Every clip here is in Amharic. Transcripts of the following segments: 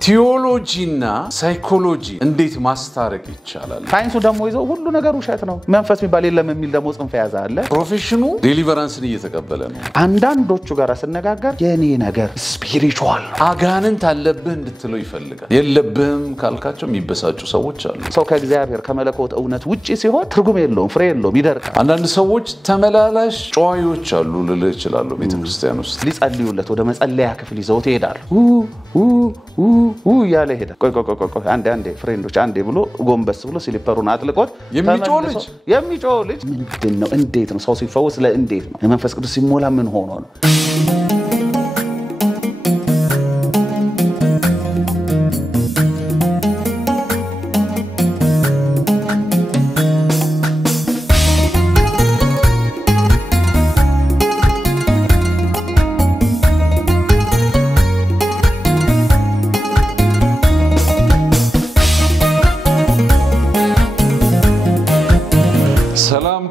ቲዮሎጂና ሳይኮሎጂ እንዴት ማስታረቅ ይቻላል? ሳይንሱ ደግሞ ይዘው ሁሉ ነገር ውሸት ነው መንፈስ የሚባል የለም የሚል ደግሞ ጽንፍ ያዘ አለ። ፕሮፌሽኑ ዴሊቨራንስን እየተቀበለ ነው። አንዳንዶቹ ጋር ስነጋገር የኔ ነገር ስፒሪቹዋል አጋንንት አለብህ እንድትለው ይፈልጋል። የለብህም ካልካቸው የሚበሳጩ ሰዎች አሉ። ሰው ከእግዚአብሔር ከመለኮት እውነት ውጪ ሲሆን ትርጉም የለውም፣ ፍሬ የለውም፣ ይደርቃል። አንዳንድ ሰዎች ተመላላሽ ጨዋዮች አሉ ልልህ ይችላሉ። ቤተክርስቲያን ውስጥ ሊጸልዩለት ወደ መጸለያ ክፍል ይዘውት ይሄዳሉ። ያለ ሄደ ቆይ አንዴ ፍሬንዶች አንዴ ብሎ ጎንበስ ብሎ ሲሊፐሩን አጥልቆት የሚጮህ ልጅ ምንድነው? እንዴት ነው ሰው ሲፈወስ? ለእንዴት ነው መንፈስ ቅዱስ ሲሞላ ምን ሆኖ ነው?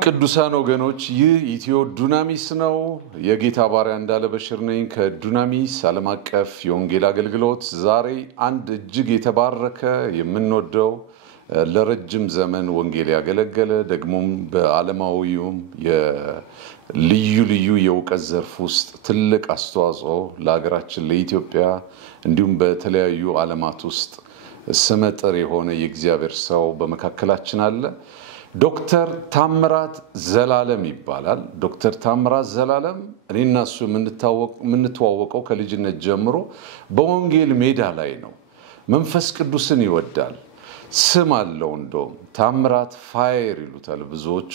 ቅዱሳን ወገኖች ይህ ኢትዮ ዱናሚስ ነው። የጌታ ባሪያ እንዳለ በሽር ነኝ ከዱናሚስ ዓለም አቀፍ የወንጌል አገልግሎት። ዛሬ አንድ እጅግ የተባረከ የምንወደው ለረጅም ዘመን ወንጌል ያገለገለ ደግሞም በዓለማዊውም የልዩ የእውቀት ዘርፍ ውስጥ ትልቅ አስተዋጽኦ ለሀገራችን ለኢትዮጵያ እንዲሁም በተለያዩ ዓለማት ውስጥ ስመጥር የሆነ የእግዚአብሔር ሰው በመካከላችን አለ። ዶክተር ታምራት ዘላለም ይባላል። ዶክተር ታምራት ዘላለም እኔና እሱ የምንተዋወቀው ከልጅነት ጀምሮ በወንጌል ሜዳ ላይ ነው። መንፈስ ቅዱስን ይወዳል። ስም አለው እንደውም ታምራት ፋየር ይሉታል ብዙዎቹ።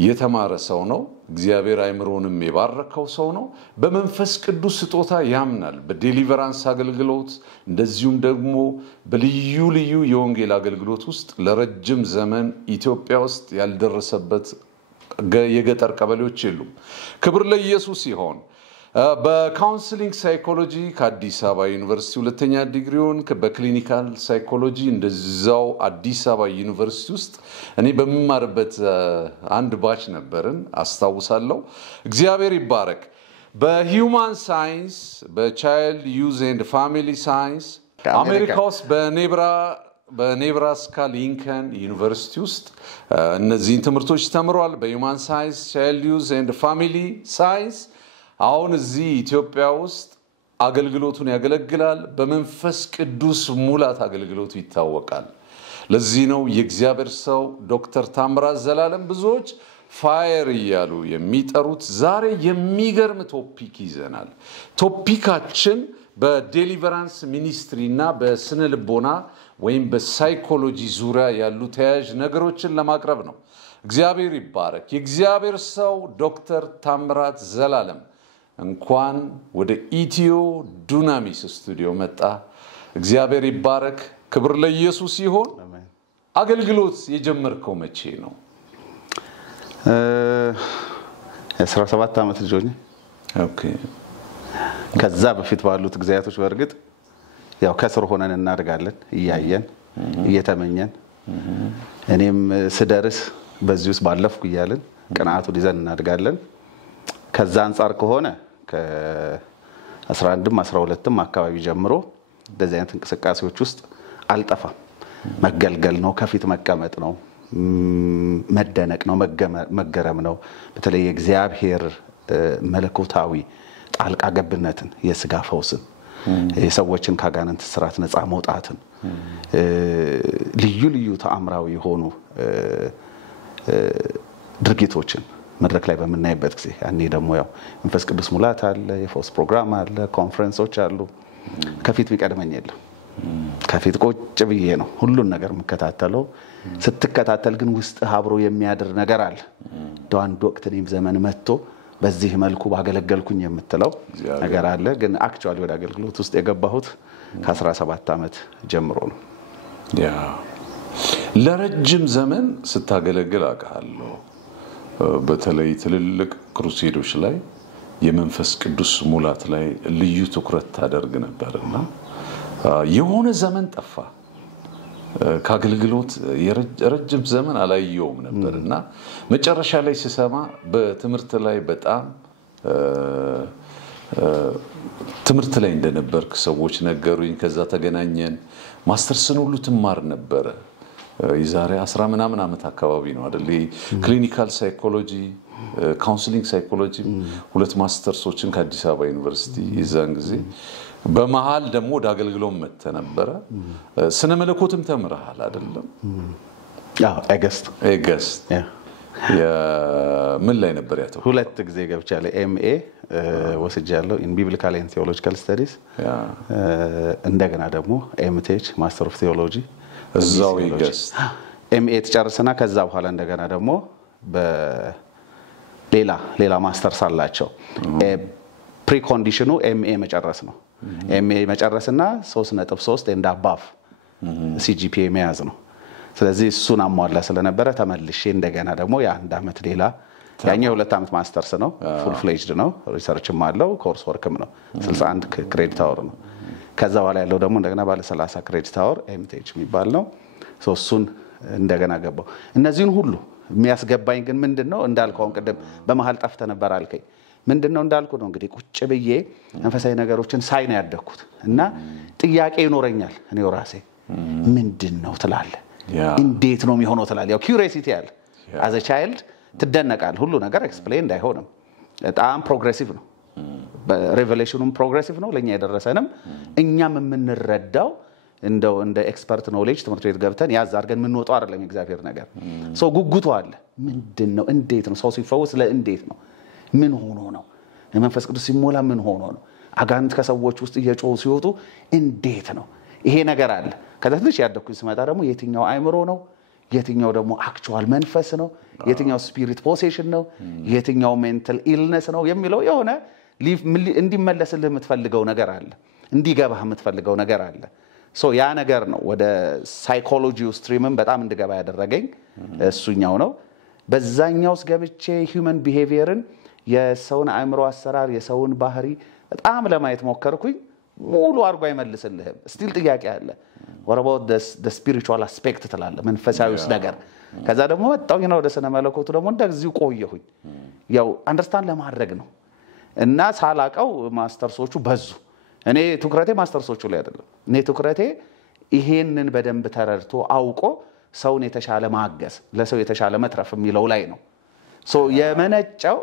የተማረ ሰው ነው። እግዚአብሔር አይምሮንም የባረከው ሰው ነው። በመንፈስ ቅዱስ ስጦታ ያምናል። በዴሊቨራንስ አገልግሎት እንደዚሁም ደግሞ በልዩ የወንጌል አገልግሎት ውስጥ ለረጅም ዘመን ኢትዮጵያ ውስጥ ያልደረሰበት የገጠር ቀበሌዎች የሉም። ክብር ለኢየሱስ ይሁን። በካውንስሊንግ ሳይኮሎጂ ከአዲስ አበባ ዩኒቨርሲቲ ሁለተኛ ዲግሪውን በክሊኒካል ሳይኮሎጂ እንደዛው አዲስ አበባ ዩኒቨርሲቲ ውስጥ እኔ በመማርበት አንድ ባች ነበርን አስታውሳለሁ። እግዚአብሔር ይባረክ። በሂውማን ሳይንስ በቻይልድ ዩዝ ኤንድ ፋሚሊ ሳይንስ አሜሪካ ውስጥ በኔብራስካ ሊንከን ዩኒቨርሲቲ ውስጥ እነዚህን ትምህርቶች ተምሯል። በሂውማን ሳይንስ ቻይልድ ዩዝ ኤንድ ፋሚሊ ሳይንስ አሁን እዚህ ኢትዮጵያ ውስጥ አገልግሎቱን ያገለግላል። በመንፈስ ቅዱስ ሙላት አገልግሎቱ ይታወቃል። ለዚህ ነው የእግዚአብሔር ሰው ዶክተር ታምራት ዘላለም ብዙዎች ፋየር እያሉ የሚጠሩት። ዛሬ የሚገርም ቶፒክ ይዘናል። ቶፒካችን በዴሊቨራንስ ሚኒስትሪና በስነ ልቦና ወይም በሳይኮሎጂ ዙሪያ ያሉ ተያያዥ ነገሮችን ለማቅረብ ነው። እግዚአብሔር ይባረክ። የእግዚአብሔር ሰው ዶክተር ታምራት ዘላለም እንኳን ወደ ኢትዮ ዱናሚስ ስቱዲዮ መጣ። እግዚአብሔር ይባረክ። ክብር ለኢየሱስ ይሁን። አገልግሎት የጀመርከው መቼ ነው? 17 ዓመት ልጅ ሆኜ። ኦኬ። ከዛ በፊት ባሉት ግዚያቶች በርግጥ ያው ከስር ሆነን እናድጋለን እያየን እየተመኘን እኔም ስደርስ በዚህ ውስጥ ባለፍኩ እያልን ቅናቱን ይዘን እናድጋለን። ከዛ አንፃር ከሆነ ከ11ም 12ም አካባቢ ጀምሮ እንደዚህ አይነት እንቅስቃሴዎች ውስጥ አልጠፋም። መገልገል ነው፣ ከፊት መቀመጥ ነው፣ መደነቅ ነው፣ መገረም ነው። በተለይ የእግዚአብሔር መለኮታዊ ጣልቃ ገብነትን፣ የሥጋ ፈውስን፣ የሰዎችን ካጋንንት ስራት ነፃ መውጣትን፣ ልዩ ተአምራዊ የሆኑ ድርጊቶችን መድረክ ላይ በመናይበት ጊዜ ያኔ ደግሞ ያው መንፈስ ቅዱስ ሙላት አለ፣ የፈውስ ፕሮግራም አለ፣ ኮንፈረንሶች አሉ። ከፊት ቢቀድመኝ የለም። ከፊት ቁጭ ብዬ ነው ሁሉን ነገር መከታተለው። ስትከታተል ግን ውስጥ አብሮ የሚያድር ነገር አለ። አንድ ወቅት እኔም ዘመን መጥቶ በዚህ መልኩ ባገለገልኩኝ የምትለው ነገር አለ። ግን አክቹአሊ ወደ አገልግሎት ውስጥ የገባሁት ከ17 ዓመት ጀምሮ ነው። ያ ለረጅም ዘመን ስታገለግል አውቃለሁ። በተለይ ትልልቅ ክሩሴዶች ላይ የመንፈስ ቅዱስ ሙላት ላይ ልዩ ትኩረት ታደርግ ነበርና የሆነ ዘመን ጠፋ። ከአገልግሎት የረጅም ዘመን አላየውም ነበርና መጨረሻ ላይ ሲሰማ በትምህርት ላይ በጣም ትምህርት ላይ እንደነበርክ ሰዎች ነገሩኝ ከዛ ተገናኘን ማስተርስን ሁሉ ትማር ነበር ይዛሬ 10 ምናምን አመት አካባቢ ነው አይደል ክሊኒካል ሳይኮሎጂ ካውንስሊንግ ሳይኮሎጂ ሁለት ማስተርሶችን ከአዲስ አበባ ዩኒቨርሲቲ ይዛን ጊዜ በመሃል ደግሞ ወደ አገልግሎት መጥተ ነበር ስነ መለኮትም ተምረሃል አይደለም ኤገስት ምን ላይ ነበር ያተው ሁለት ጊዜ ገብቻለሁ ኤምኤ ወስጃለሁ in biblical and theological studies እንደገና ደግሞ ኤምቲኤች ማስተር ኦፍ ቲዮሎጂ እዛው ኤገስት ኤምኤ ተጨርሰና ከዛ በኋላ እንደገና ደግሞ በሌላ ማስተርስ አላቸው ፕሪኮንዲሽኑ ኤምኤ መጨረስ ነው ኤምኤ መጨረስና 3.3 and above ሲጂፒኤ መያዝ ነው ስለዚህ እሱን አሟላ ስለነበረ ተመልሼ እንደገና ደግሞ ያ1 አመት ሌላ ያኛው 2 አመት ማስተርስ ነው ፉል ፍሌጅድ ነው ሪሰርችም አለው ኮርስ ወርክም ነው 61 ክሬዲት አወር ነው ከዛ በኋላ ያለው ደግሞ እንደገና ባለ 30 ክሬዲት አወር ኤምቲኤች የሚባል ነው እሱን እንደገና ገባው እነዚህን ሁሉ የሚያስገባኝ ግን ምንድነው እንዳልከው ቀደም በመሃል ጠፍተ ነበር አልከኝ ምንድነው እንዳልኩ ነው እንግዲህ ቁጭ ብዬ መንፈሳዊ ነገሮችን ሳይ ነው ያደኩት እና ጥያቄ ይኖረኛል እኔው ራሴ ምንድነው ትላለ እንዴት ነው የሚሆነው ትላለ ያው ኪዩሪዮሲቲ ያለ as a child ትደነቃል ሁሉ ነገር ኤክስፕሌይንድ አይሆንም በጣም ፕሮግሬሲቭ ነው ሬቨሌሽኑም ፕሮግሬሲቭ ነው ለኛ የደረሰንም እኛም የምንረዳው እንደው እንደ ኤክስፐርት ኖሌጅ ትምህርት ቤት ገብተን ያዝ አድርገን ምን ወጣው አይደለም እግዚአብሔር ነገር ሶ ጉጉቱ አለ ምንድነው እንዴት ነው ሰው ሲፈወስ ለእንዴት ነው ምን ሆኖ ነው መንፈስ ቅዱስ ሲሞላ ምን ሆኖ ነው አጋንንት ከሰዎች ውስጥ እየጮሁ ሲወጡ እንዴት ነው ይሄ ነገር አለ ከዛትልሽ ያደኩኝ ስመጣ ደግሞ የትኛው አይምሮ ነው የትኛው ደግሞ አክቹዋል መንፈስ ነው የትኛው ስፒሪት ፖሴሽን ነው የትኛው ሜንታል ኢልነስ ነው የሚለው የሆነ እንዲመለስልህ የምትፈልገው ነገር አለ እንዲገባህ የምትፈልገው ነገር አለ ሶ ያ ነገር ነው ወደ ሳይኮሎጂው ስትሪምም በጣም እንድገባ ያደረገኝ እሱኛው ነው በዛኛውስ ገብቼ ሂዩመን ቢሄቪየርን የሰውን አእምሮ አሰራር የሰውን ባህሪ በጣም ለማየት ሞከርኩኝ ሙሉ አርጎ አይመልስልህም ስቲል ጥያቄ አለ what about the spiritual aspect ተላለ መንፈሳዊስ ነገር ከዛ ደግሞ ወጣው ነው ወደ ስነ መለኮቱ ደግሞ እንደዚህ ቆየሁኝ ያው አንደርስታንድ ለማድረግ ነው እና ሳላቀው ማስተርሶቹ በዙ እኔ ትኩረቴ ማስተርሶቹ ላይ አይደለም እኔ ትኩረቴ ይሄንን በደንብ ተረድቶ አውቆ ሰውን የተሻለ ማገዝ ለሰው የተሻለ መትረፍ የሚለው ላይ ነው ሶ የመነጨው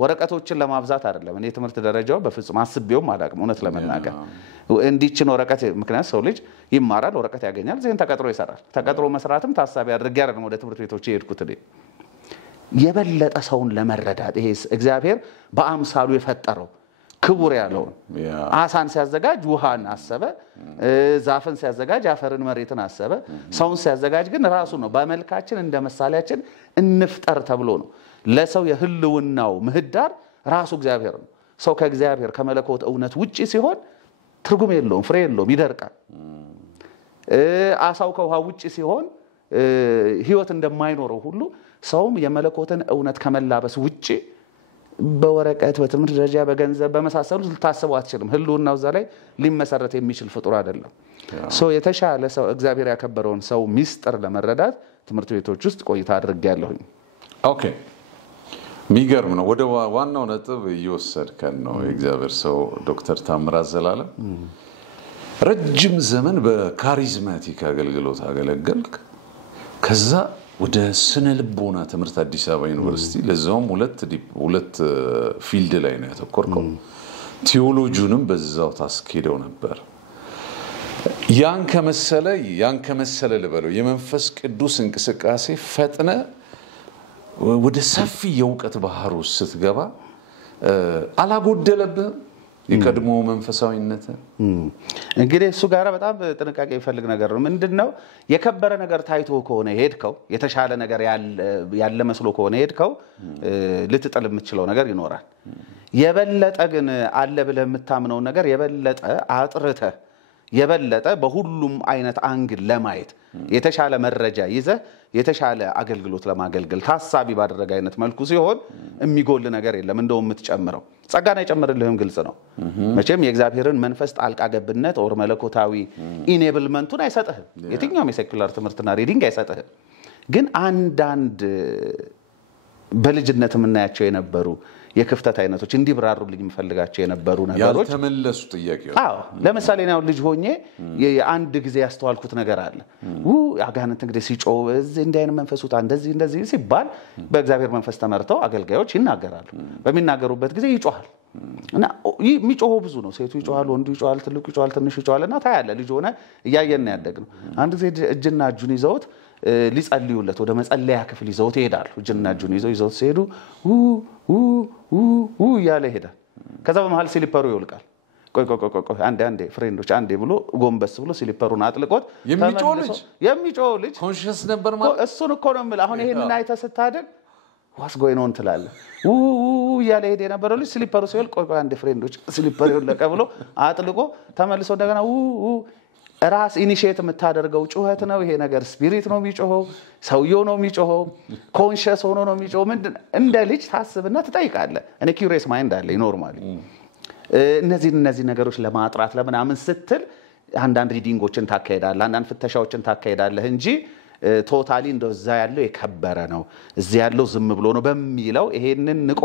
ወረቀቶችን ለማብዛት አይደለም እኔ ትምህርት ደረጃው በፍጹም አስቤው ማላቅም እውነት ለመናገር እንዲችን ወረቀት ምክንያት ሰው ልጅ ይማራል ወረቀት ያገኛል ዘን ተቀጥሮ ይሰራል ተቀጥሮ መስራትም ታሳቢ አድርጌ አይደለም ወደ ትምህርት ቤቶች የሄድኩት እኔ የበለጠ ሰውን ለመረዳት ይሄ እግዚአብሔር በአምሳሉ የፈጠረው ክቡር ያለው አሳን ሲያዘጋጅ ውሃን አሰበ ዛፍን ሲያዘጋጅ አፈርን መሬትን አሰበ ሰውን ሲያዘጋጅ ግን ራሱ ነው በመልካችን እንደ መሳለያችን እንፍጠር ተብሎ ነው ለሰው የህልውናው ምህዳር ራሱ እግዚአብሔር ነው ሰው ከእግዚአብሔር ከመለኮት እውነት ውጪ ሲሆን ትርጉም የለውም ፍሬ የለውም ይደርቃል አሳው ከውሃ ውጪ ሲሆን ህይወት እንደማይኖረው ሁሉ ሰውም የመለኮትን እውነት ከመላበስ ውጪ በወረቀት በትምህርት ደረጃ በገንዘብ በመሳሰሉ ልታስበው አትችልም ህልውናው እዛ ላይ ሊመሰረት የሚችል ፍጡር አይደለም ሶ የተሻለ ሰው እግዚአብሔር ያከበረውን ሰው ሚስጥር ለመረዳት ትምህርት ቤቶች ውስጥ ቆይታ አድርጌያለሁኝ ኦኬ ሚገርም ነው ወደ ዋናው ነጥብ እየወሰድከን ነው እግዚአብሔር ሰው ዶክተር ታምራት ዘላለም ረጅም ዘመን በካሪዝማቲክ አገልግሎት አገለገልክ ከዛ ወደ ስነ ልቦና ትምህርት አዲስ አበባ ዩኒቨርሲቲ ለዛውም ሁለት ፊልድ ላይ ነው ያተኮርከው ቲዮሎጂንም በዛው ታስኬደው ነበር ያን ከመሰለ ልበለው የመንፈስ ቅዱስ እንቅስቃሴ ፈጥነ ወደ ሰፊ የውቀት ባህር ውስጥ ስትገባ አላጎደለብህ የቀድሞ መንፈሳዊነት እንግዲህ እሱ ጋራ በጣም ጥንቃቄ ይፈልግ ነገር ነው ምንድነው የከበረ ነገር ታይቶ ከሆነ ሄድከው የተሻለ ነገር ያለ መስሎ ከሆነ ሄድከው ልትጠል የምትችለው ነገር ይኖራል የበለጠ ግን አለ ብለ የምታምነው ነገር የበለጠ አጥርተ የበለጠ በሁሉም አይነት አንግል ለማየት የተሻለ መረጃ ይዘ የተሻለ አገልግሎት ለማገልገል ታሳቢ ባደረገ አይነት መልኩ ሲሆን የሚጎል ነገር የለም እንደው የምትጨምረው ጸጋና ይጨምርልህም ግልጽ ነው መቼም የእግዚአብሔርን መንፈስ ጣልቃ ገብነት ኦር መለኮታዊ ኢኔብልመንቱን አይሰጥህም የትኛውም የሴኩላር ትምህርትና ሪዲንግ አይሰጥህም ግን አንዳንድ በልጅነት የምናያቸው የነበሩ የክፍተት አይነቶች እንዲብራሩልኝ የምፈልጋቸው የነበሩ ነገሮች ያልተመለሱ ጥያቄዎች አዎ ለምሳሌ ነው ልጅ ሆኜ አንድ ጊዜ ያስተዋልኩት ነገር አለ አጋንንት እንግዲህ ሲጮህ እዚህ እንደ አይነት መንፈሱታ እንደዚህ ሲባል በእግዚአብሔር መንፈስ ተመርተው አገልጋዮች ይናገራሉ በሚናገሩበት ጊዜ ይጮሃል እና የሚጮህ ብዙ ነው ሴቱ ይጮሃል ወንዱ ይጮሃል ትልቁ ይጮሃል ትንሹ ይጮሃልና ታያለ ልጅ ሆነ እያየን ያደግነው አንድ ጊዜ እጅና እጁን ይዘውት ሊጸልዩለት ወደ መጸለያ ክፍል ይዘውት ይሄዳሉ እጅና እጁን ይዘውት ሲሄዱ ያለ ይሄዳል ከዛ በመሃል ሲሊፐሩ ይወልቃል ቆይ አንዴ ፍሬንዶች አንዴ ብሎ ጎንበስ ብሎ ሲሊፐሩን አጥልቆት የሚጮህ ልጅ ኮንሺየስ ነበር ማለት እሱን እኮ ነው የምልህ አሁን ይሄንን አይተህ ስታደግ ዋስ ጎይን ኦን ትላለህ ያለ ሄደ የነበረው ልጅ ስሊፐሩ ሲወልቅ ቆይ አንዴ ፍሬንዶች ስሊፐሩ ይወለቀ ብሎ አጥልቆ ተመልሶ እንደገና ራስ ኢኒሺየት የምታደርገው ጩኸት ነው ይሄ ነገር ስፒሪት ነው የሚጮኸው ሰውየው ነው የሚጮኸው ኮንሺየስ ሆኖ ነው የሚጮኸው ምንድን እንደ ልጅ ታስብና ትጠይቃለህ እኔ ኪዩሪየስ ማይንድ አለ ኖርማሊ እነዚህ ነገሮች ለማጥራት ለምናምን ስትል አንዳንድ ሪዲንጎችን ታካሄዳለህ አንዳንድ ፍተሻዎችን ታካሄዳለህ እንጂ ቶታሊ እንደዛ ያለው የከበረ ነው እዚህ ያለው ዝም ብሎ ነው በሚለው ይሄንን ንቆ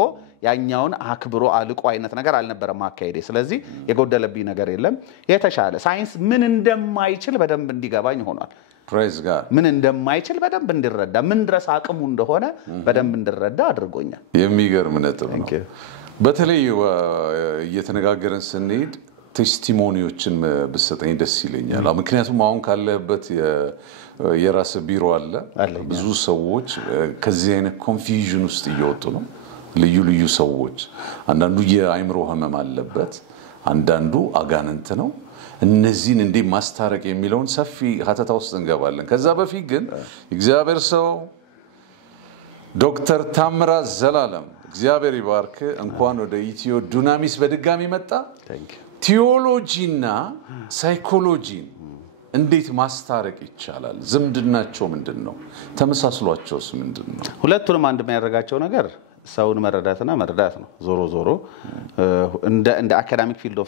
ያኛውን አክብሮ አልቆ አይነት ነገር አልነበረም ማካሄዴ ስለዚህ የጎደለብኝ ነገር የለም የተሻለ ሳይንስ ምን እንደማይችል በደንብ እንዲገባኝ ሆኗል ፕሬዝ ጋድ ምን እንደማይችል በደንብ እንድረዳ ምን ድረስ አቅሙ እንደሆነ በደንብ እንድረዳ አድርጎኛል የሚገርም ነጥብ ነው በተለይ እየተነጋገረን ስንሄድ ቴስቲሞኒዎችን በሰጠኝ ደስ ይለኛል ምክንያቱም አሁን ካለበት የራስ ቢሮ አለ ብዙ ሰዎች ከዚህ አይነት ኮንፊውዥን ውስጥ እየወጡ ነው ልዩ ሰዎች አንዳንዱ የአይምሮ ህመም አለበት አንዳንዱ አጋንንት ነው እነዚህን እንዴ ማስታረቅ የሚለውን ሰፊ ሀተታ ውስጥ እንገባለን ከዛ በፊት ግን እግዚአብሔር ሰው ዶክተር ታምራት ዘላለም እግዚአብሔር ይባርክ እንኳን ወደ ኢትዮ ዱናሚስ በድጋሚ መጣ ቲዮሎጂና ሳይኮሎጂን እንዴት ማስታረቅ ይቻላል ዝምድናቸው ምንድነው ተመሳስሏቸውስ ምንድነው ሁለቱንም አንድ የሚያደርጋቸው ነገር ሰውን መረዳትና መረዳት ነው ዞሮ እንደ አካዳሚክ ፊልድ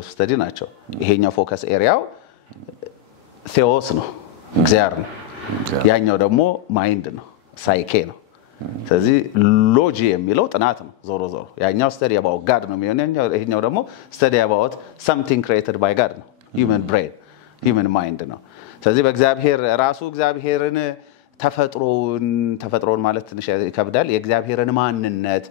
ኦፍ ስተዲ ናቸው ይሄኛው ፎከስ ኤሪያው ቴዎስ ነው እግዚአብሔር ነው ያኛው ደግሞ ማይንድ ነው ሳይኬ ነው ስለዚህ ሎጂ የሚለው ጥናት ነው ዞሮ ያኛው ስተዲ about God ነው የሚሆነው ይሄኛው ደግሞ ስተዲ about something created by God ነው human brain human mind ነው ስለዚህ በእግዚአብሔር ራሱ እግዚአብሔርን ተፈጥሮን ማለት ትንሽ ይከብዳል የእግዚአብሔርን ማንነት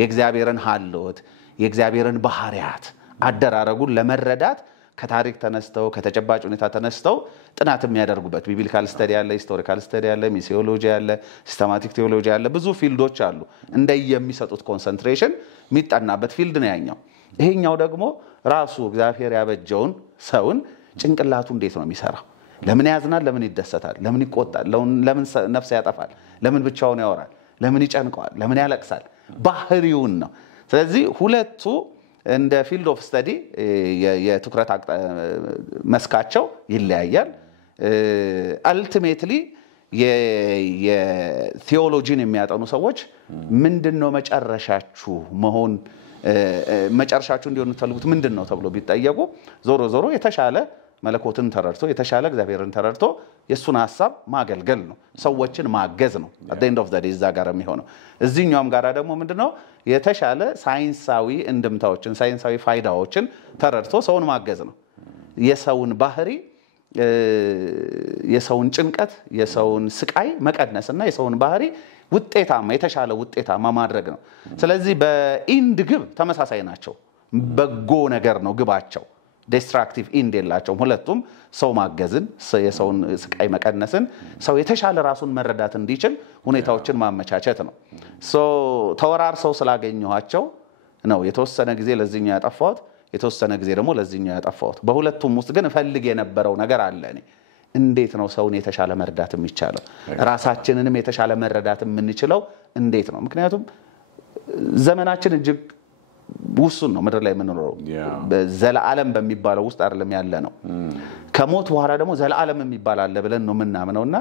የእግዚአብሔርን ሐልዎት የእግዚአብሔርን ባህሪያት አደራረጉን ለመረዳት ከታሪክ ተነስተው ከተጨባጭ ሁኔታ ተነስተው ጥናት የሚያደርጉበት ቢብሊካል ስተዲ ያለ ሂስቶሪካል ስተዲ ያለ ሚሲዮሎጂ ያለ ሲስተማቲክ ቴዎሎጂ ያለ ብዙ ፊልዶች አሉ እንደየሚሰጡት ኮንሰንትሬሽን የሚጠናበት ፊልድ ነው ያኛው ይሄኛው ደግሞ ራሱ እግዚአብሔር ያበጀውን ሰውን ጭንቅላቱ እንዴት ነው የሚሰራው ለምን ያዝናል ለምን ይደሰታል ለምን ይቆጣል ለምን ነፍስ ያጠፋል ለምን ብቻውን ያወራል ለምን ይጨንቀዋል ለምን ያለቅሳል ባህሪውን ነው ስለዚህ ሁለቱ እንደ ፊልድ ኦፍ ስተዲ የትኩረት መስካቸው ይለያያል አልቲሜትሊ የቴዎሎጂን የሚያጠኑ ሰዎች ምንድነው መጨረሻችሁ መሆን መጨረሻችሁ እንዲሆኑ ተፈልጉት ምንድነው ተብሎ ቢጠየቁ ዞሮ የተሻለ መለኮትን ተረድቶ የተሻለ እግዚአብሔርን ተረድቶ የሱን ሐሳብ ማገልገል ነው ሰዎችን ማገዝ ነው at the end of the day እዛ ጋር የሚሆነው እዚህኛውም ጋር ደግሞ ምንድነው የተሻለ ሳይንሳዊ እንድምታዎችን ሳይንሳዊ ፋይዳዎችን ተረድቶ ሰውን ማገዝ ነው የሰውን ባህሪ የሰውን ጭንቀት የሰውን ስቃይ መቀነስና የሰውን ባህሪ ውጤታማ የተሻለ ውጤታማ ማድረግ ነው ስለዚህ በኢንድ ግብ ተመሳሳይ ናቸው በጎ ነገር ነው ግባቸው ዲስትራክቲቭ ኢንድ የላቸውም ሁለቱም ሰው ማገዝን የሰውን ስቃይ መቀነስን ሰው የተሻለ ራሱን መረዳት እንዲችል ሁኔታዎችን ማመቻቸት ነው ተወራርሰው ስላገኘኋቸው ነው የተወሰነ ጊዜ ለዚህኛው ያጠፋሁት የተወሰነ ጊዜ ደግሞ ለዚህኛው ያጠፋሁት በሁለቱም ውስጥ ግን ፈልግ የነበረው ነገር አለ እኔ እንዴት ነው ሰውን የተሻለ መረዳት የሚቻለው ራሳችንንም የተሻለ መረዳት የምንችለው እንዴት ነው ምክንያቱም ዘመናችን እጅግ ውሱን ነው ምድር ላይ የምንኖረው ዘላለም በሚባለው ውስጥ አይደለም ያለ ነው ከሞት በኋላ ደግሞ ዘላለም የሚባል አለ ብለን ነው የምናምነውና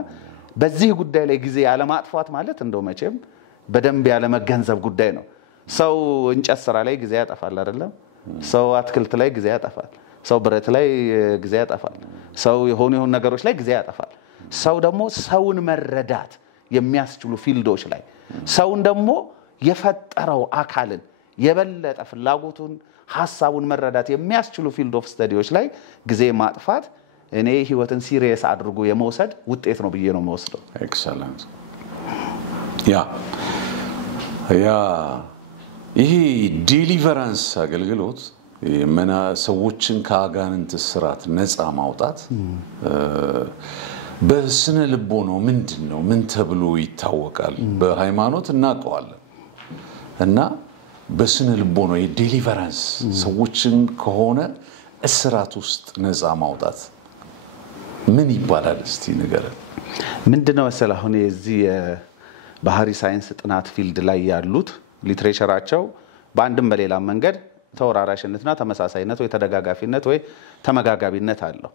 በዚህ ጉዳይ ላይ ጊዜ ያለ ማጥፋት ማለት እንደው መቼም በደንብ ያለ መገንዘብ ጉዳይ ነው ሰው እንጨት ስራ ላይ ጊዜ ያጠፋል አይደለም ሰው አትክልት ላይ ጊዜ ያጠፋል ሰው ብረት ላይ ጊዜ ያጠፋል ሰው የሆኑ ነገሮች ላይ ጊዜ ያጠፋል ሰው ደግሞ ሰውን መረዳት የሚያስችሉ ፊልዶች ላይ ሰውን ደግሞ የፈጠረው አካልን የበለጠ ፍላጎቱን ሐሳቡን መረዳት የሚያስችሉ ፊልድ ኦፍ ስተዲዎች ላይ ጊዜ ማጥፋት እኔ ህይወትን ሲሪየስ አድርጎ የመውሰድ ውጤት ነው ብዬ ነው የምወስደው። ኤክሰለንት። ያ ይሄ ዲሊቨራንስ አገልግሎት ሰዎችን ከአጋንንት እስራት ነፃ ማውጣት በስነ ልቦና ምንድነው? ምን ተብሎ ይታወቃል? በሃይማኖት እናውቀዋለን እና በስነ ልቦና የዲሊቨራንስ ሰዎችን ከሆነ እስራት ውስጥ ነፃ ማውጣት ምን ይባላል? እስቲ ንገረን። ምንድነው መሰለህ አሁን የዚህ ባህሪ ሳይንስ ጥናት ፊልድ ላይ ያሉት ሊትሬቸራቸው በአንድም በሌላ መንገድ ተወራራሽነትና ተመሳሳይነት ወይ ተደጋጋፊነት ወይ ተመጋጋቢነት አለው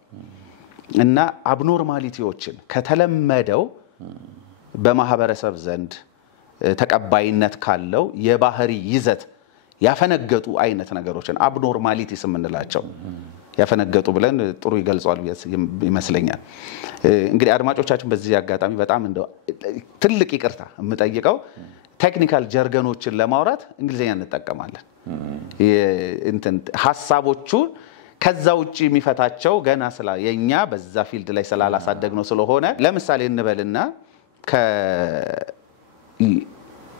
እና አብኖርማሊቲዎችን ከተለመደው በማህበረሰብ ዘንድ ተቀባይነት ካለው የባህሪ ይዘት ያፈነገጡ አይነት ነገሮችን አብኖርማሊቲስ የምንላቸው ያፈነገጡ ብለን ጥሩ ይገልጿል ይመስለኛል። እንግዲህ አድማጮቻችን በዚህ አጋጣሚ በጣም እንደው ትልቅ ይቅርታ የምጠይቀው ቴክኒካል ጀርገኖችን ለማውራት እንግሊዘኛ እንጠቀማለን። ሐሳቦቹ ከዛ ውጪ የሚፈታቸው ገና የኛ በዛ ፊልድ ላይ ስላላሳደግነው ስለሆነ ለምሳሌ እንበልና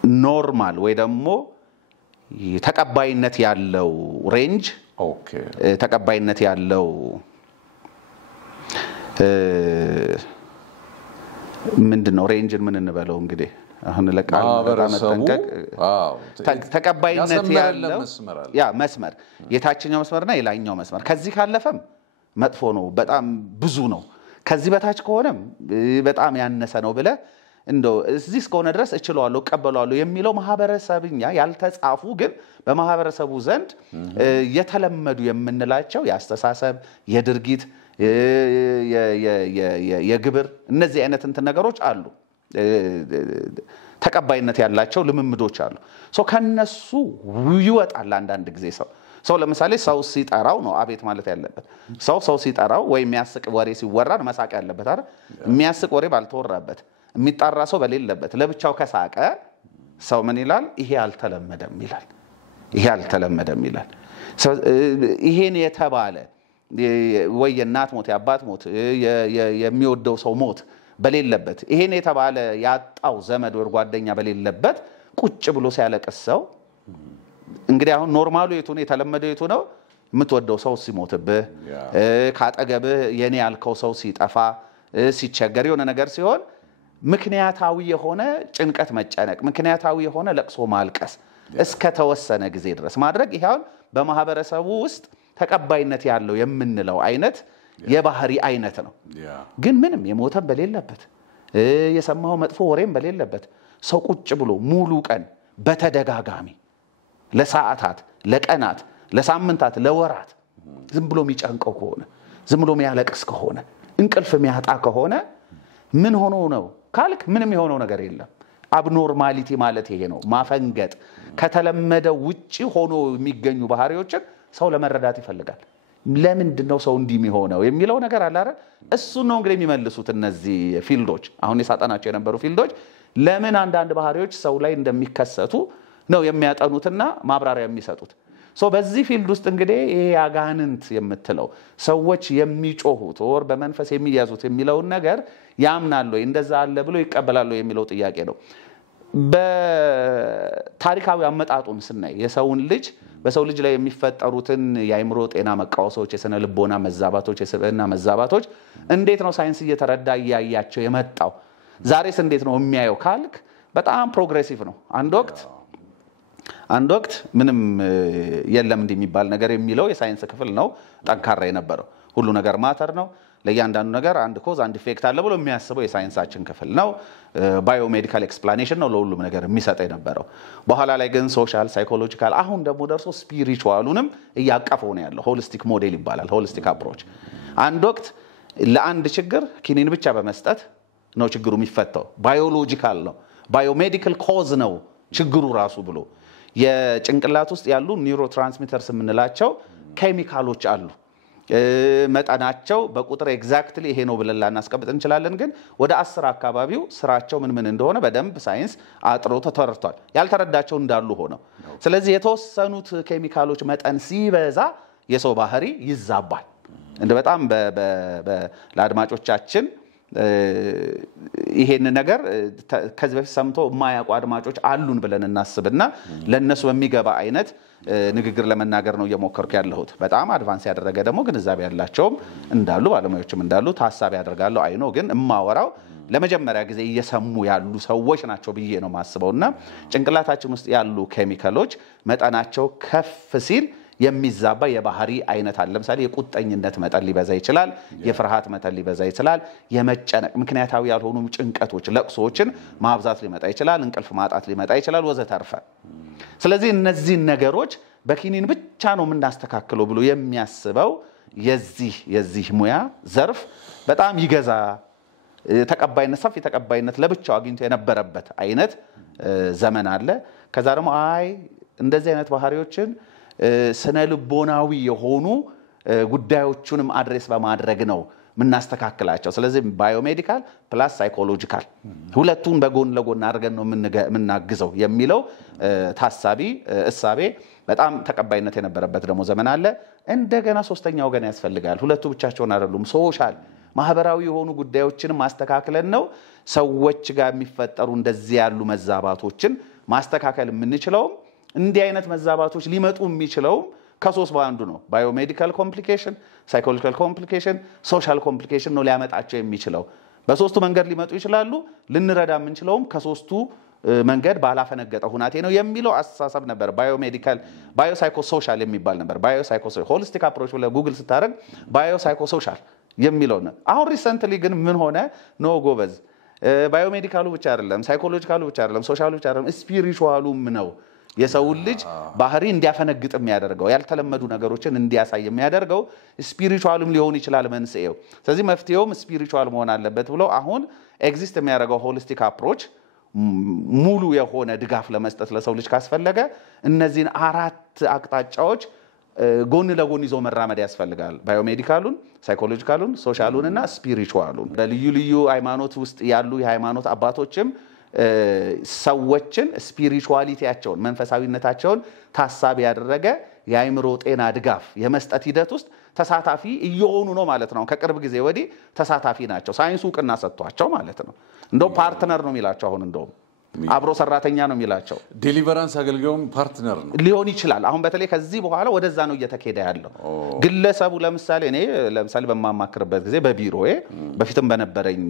ከኖርማል ወይ ደግሞ ተቀባይነት ያለው ሬንጅ ተቀባይነት ያለው ምንድነው ሬንጅን ምን እንበለው እንግዲህ አሁን ለቃል በጣም ተቀባይነት ያለው ያ መስመር የታችኛው መስመርና የላይኛው መስመር ከዚህ ካለፈም መጥፎ ነው በጣም ብዙ ነው ከዚህ በታች ከሆነም በጣም ያነሰ ነው ብለ እንደው እዚህ እስከሆነ ድረስ እችላለሁ ቀበላለሁ የሚለው ማህበረሰብኛ ያልተጻፉ ግን በማህበረሰቡ ዘንድ የተለመዱ የምንላቸው ያስተሳሰብ የድርጊት የግብር እነዚህ አይነት ነገሮች አሉ ተቀባይነት ያላቸው ልምምዶች አሉ ከነሱ ይወጣል አንዳንድ ጊዜ ሰው ለምሳሌ ሰው ሲጠራው ነው አቤት ማለት ያለበት ሰው ሲጠራው ወይ የሚያስቅ ወሬ ሲወራ መሳቅ ያለበት አይደል የሚያስቅ ወሬ ባልተወራበት የሚጣራ ሰው በሌለበት ለብቻው ከሳቀ ሰው ምን ይላል ይሄ አልተለመደም ይላል ይሄን የተባለ ወይ የናት ሞት ያባት ሞት የሚወደው ሰው ሞት በሌለበት ይሄን የተባለ ያጣው ዘመድ ወር ጓደኛ በሌለበት ቁጭ ብሎ ሲያለቅስ ሰው እንግዲህ አሁን ኖርማሉ የቱ ነው የተለመደው የቱ ነው የምትወደው ሰው ሲሞትብህ ካጠገብህ የኔ ያልከው ሰው ሲጠፋ ሲቸገር የሆነ ነገር ሲሆን ምክንያታዊ የሆነ ጭንቀት መጨነቅ ምክንያታዊ የሆነ ለቅሶ ማልቀስ እስከ ተወሰነ ጊዜ ድረስ ማድረግ ይሄው በማህበረሰቡ ውስጥ ተቀባይነት ያለው የምንለው አይነት የባህሪ አይነት ነው ግን ምንም የሞተም በሌለበት የሰማው መጥፎ ወሬም በሌለበት ሰው ቁጭ ብሎ ሙሉ ቀን በተደጋጋሚ ለሰዓታት ለቀናት ለሳምንታት ለወራት ዝም ብሎ የሚጨንቀው ከሆነ ዝም ብሎ የሚያለቅስ ከሆነ እንቅልፍ የሚያጣ ከሆነ ምን ሆኖ ነው ካልክ ምንም የሆነው ነገር የለም አብኖርማሊቲ ማለት ይሄ ነው ማፈንገጥ ከተለመደው ውጪ ሆኖ የሚገኙ ባህሪዎችን ሰው ለመረዳት ይፈልጋል ለምንድነው ሰው እንዲህ የሚሆነው የሚለው ነገር አለ አይደል እሱ ነው እንግዲህ የሚመልሱት እነዚህ ፊልዶች አሁን የሳጠናቸው የነበሩ ፊልዶች ለምን አንዳንድ ባህሪዎች ሰው ላይ እንደሚከሰቱ ነው የሚያጠኑትና ማብራሪያ የሚሰጡት በዚህ ፊልድ ውስጥ እንግዲህ ይሄ አጋንንት የምትለው ሰዎች የሚጮሁት ወር በመንፈስ የሚያዙት የሚለው ነገር ያምናሉ እንደዛ አለ ብሎ ይቀበላሉ የሚለው ጥያቄ ነው በታሪካዊ አመጣጡን ስናይ የሰውን ልጅ በሰው ልጅ ላይ የሚፈጠሩትን የአይምሮ ጤና መቃወሶች የሰነ ልቦና መዛባቶች የሰበና መዛባቶች እንዴት ነው ሳይንስ እየተረዳ ያያቸው የመጣው ዛሬስ እንዴት ነው የሚያየው ካልክ በጣም ፕሮግሬሲቭ ነው አንድ ወቅት ምንም የለም እንደሚባል ነገር የሚለው የሳይንስ ክፍል ነው ጠንካራ የነበረው ሁሉ ነገር ማተር ነው ለያንዳንዱ ነገር አንድ ኮዝ አንድ ኢፌክት አለ ብሎ የሚያስበው የሳይንሳችን ክፍል ነው ባዮሜዲካል ኤክስፕላኔሽን ነው ለሁሉም ነገር የሚሰጥ የነበረው በኋላ ላይ ግን ሶሻል ሳይኮሎጂካል አሁን ደግሞ ደርሶ ስፒሪቹዋሉንም ያቀፈው ነው ያለው ሆሊስቲክ ሞዴል ይባላል ሆሊስቲክ አፕሮች አንድ ወቅት ለአንድ ችግር ኪኒን ብቻ በመስጠት ነው ችግሩ የሚፈታው ባዮሎጂካል ነው ባዮሜዲካል ኮዝ ነው ችግሩ ራሱ ብሎ የጭንቅላት ውስጥ ያሉ ኒውሮትራንስሚተርስ የምንላቸው ኬሚካሎች አሉ መጠናቸው በቁጥር ኤግዛክትሊ ይሄ ነው ብለን ላናስቀምጥ እንችላለን ግን ወደ 10 አካባቢው ስራቸው ምን እንደሆነ በደንብ ሳይንስ አጥሮ ተተረድቷል ያልተረዳቸው እንዳሉ ሆነው ስለዚህ የተወሰኑት ኬሚካሎች መጠን ሲበዛ የሰው ባህሪ ይዛባል እንደ በጣም ለአድማጮቻችን ይሄን ነገር ከዚህ በፊት ሰምቶ ማያውቁ አድማጮች አሉን ብለን እናስብና ለነሱ በሚገባ አይነት ንግግር ለመናገር ነው እየሞከርኩ ያለሁት በጣም አድቫንስ ያደረገ ደግሞ ግንዛቤ ያላቸው እንዳሉ ባለሙያዎችም እንዳሉ ታሳቢ ያደርጋሉ አይኖ ግን እማወራው ለመጀመሪያ ጊዜ እየሰሙ ያሉ ሰዎች ናቸው ብዬ ነው ማስበውና ጭንቅላታችን ውስጥ ያሉ ኬሚካሎች መጠናቸው ከፍ ሲል የሚዛባ የባህሪ አይነት አለ ለምሳሌ የቁጠኝነት መጠን ሊበዛ ይችላል የፍርሃት መጠን ሊበዛ ይችላል የመጨነቅ ምክንያታዊ ያልሆኑ ጭንቀቶች ለቅሶችን ማብዛት ሊመጣ ይችላል እንቅልፍ ማጣት ሊመጣ ይችላል ወዘተርፈ ስለዚህ እነዚህ ነገሮች በኪኒን ብቻ ነው የምናስተካክለው ብሎ የሚያስበው የዚህ ሙያ ዘርፍ በጣም ይገዛ ተቀባይነት ሰፊ ተቀባይነት ለብቻው አግኝቶ የነበረበት አይነት ዘመን አለ ከዛ ደግሞ እንደዚህ አይነት ባህሪዎችን ስነልቦናዊ የሆኑ ጉዳዮችንም አድሬስ በማድረግ ነው ምናስተካክላቸው ስለዚህ ባዮሜዲካል ፕላስ ሳይኮሎጂካል ሁለቱን በጎን ለጎን አድርገን ነው ምናግዘው የሚለው ታሳቢ እሳቤ በጣም ተቀባይነት የነበረበት ደግሞ ዘመን አለ እንደገና ሶስተኛ ወገን ያስፈልጋል ሁለቱ ብቻቸውን አይደሉም ሶሻል ማህበራዊ የሆኑ ጉዳዮችን ማስተካከለን ነው ሰዎች ጋር የሚፈጠሩ እንደዚህ ያሉ መዛባቶችን ማስተካከል የምንችለው እንዲህ አይነት መዛባቶች ሊመጡ የሚችለው ከሶስት በአንዱ ነው ባዮሜዲካል ኮምፕሊኬሽን ሳይኮሎጂካል ኮምፕሊኬሽን ሶሻል ኮምፕሊኬሽን ነው ሊያመጣቸው የሚችለው በሶስቱ መንገድ ሊመጡ ይችላሉ ልንረዳ የምንችለውም ከሶስቱ መንገድ ባላፈነገጠ ሁናቴ ነው የሚለው አስተሳሰብ ነበር ባዮሜዲካል ባዮሳይኮሶሻል የሚባል ነበር ባዮሳይኮሶሻል ሆሊስቲክ አፕሮች ብለ ጉግል ስታደርግ ባዮሳይኮሶሻል የሚለው ነው አሁን ሪሰንትሊ ግን ምን ሆነ ኖ ጎበዝ ባዮሜዲካሉ ብቻ አይደለም ሳይኮሎጂካሉ ብቻ አይደለም ሶሻሉ ብቻ አይደለም ስፒሪቹዋሉም ነው የሰው ልጅ ባህሪ እንዲያፈነግጥ የሚያደርገው ያልተለመዱ ነገሮችን እንዲያሳይ የሚያደርገው ስፒሪቹዋልም ሊሆን ይችላል መንስኤው ስለዚህ መፍትሄውም ስፒሪቹዋል መሆን አለበት ብሎ አሁን ኤግዚስት የሚያደርገው ሆሊስቲክ አፕሮች ሙሉ የሆነ ድጋፍ ለመስጠት ለሰው ልጅ ካስፈለገ እነዚህን አራት አቅጣጫዎች ጎን ለጎን ይዞ መራመድ ያስፈልጋል ባዮሜዲካሉን ሳይኮሎጂካሉን ሶሻሉንና ስፒሪቹዋሉን በልዩ ልዩ ሃይማኖት ውስጥ ያሉ የሃይማኖት አባቶችም ሰዎችን ስፒሪቹዋሊቲያቸውን መንፈሳዊነታቸውን ታሳቢ ያደረገ የአይምሮ ጤና ድጋፍ የመስጠት ሂደት ውስጥ ተሳታፊ እየሆኑ ነው ማለት ነው ከቅርብ ጊዜ ወዲህ ተሳታፊ ናቸው ሳይንሱ ቅና ሰጥቷቸው ማለት ነው እንደው ፓርትነር ነው የሚላቸው አሁን እንደው አብሮ ሰራተኛ ነው የሚላቸው ዴሊቨራንስ አገልግሎም ፓርትነር ነው ሊሆን ይችላል አሁን በተለይ ከዚህ በኋላ ወደዛ ነው እየተከደ ያለው ግለሰቡ ለምሳሌ እኔ ለምሳሌ በማማክርበት ጊዜ በቢሮዬ በፊትም በነበረኝ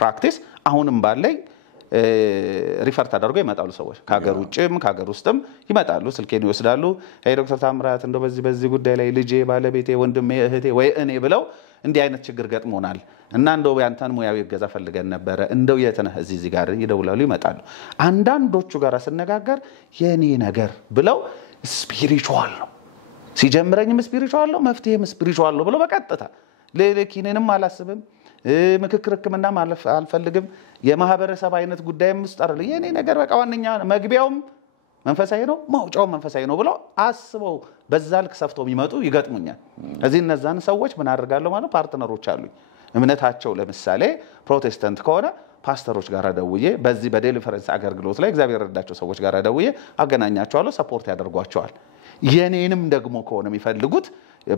ፕራክቲስ አሁንም ባለኝ ሪፈር ተደርጎ ይመጣሉ ሰዎች ከሀገር ውጭም ከሀገር ውስጥም ይመጣሉ ስልኬን ይወስዳሉ ዶክተር ታምራት እንደው በዚህ ጉዳይ ላይ ልጄ ባለቤቴ ወንድሜ እህቴ ወይ እኔ ብለው እንዲህ አይነት ችግር ገጥሞናል እና እንደው ያንተን ሙያዊ እገዛ ፈልገን ነበር እንደው የትነህ እዚህ ጋር ይደውላሉ ይመጣሉ አንዳንዶቹ ጋር ስነጋገር የኔ ነገር ብለው ስፒሪቹዋል ነው ሲጀምረኝም ስፒሪቹዋል ነው መፍትሄም ስፒሪቹዋል ነው ብለው በቀጥታ ለኪኔንም አላስብም ምክክር ህክምና አልፈልግም የማህበረሰብ አይነት ጉዳይም ውስጥ አይደል የኔ ነገር በቃ ዋንኛ መግቢያውም መንፈሳዊ ነው ማውጫውም መንፈሳዊ ነው ብለው አስበው በዛልክ ሰፍቶ የሚመጡ ይገጥሙኛል እዚህ እነዛን ሰዎች ምን አደርጋለሁ ማለት ፓርትነሮች አሉኝ እምነታቸው ለምሳሌ ፕሮቴስታንት ከሆነ ፓስተሮች ጋር ደውዬ በዚህ በዴሊቨረንስ አገልግሎት ላይ እግዚአብሔር ረዳቸው ሰዎች ጋር ደውዬ አገናኛቸዋለሁ ሰፖርት ያደርጓቸዋል የኔንም ደግሞ ከሆነ የሚፈልጉት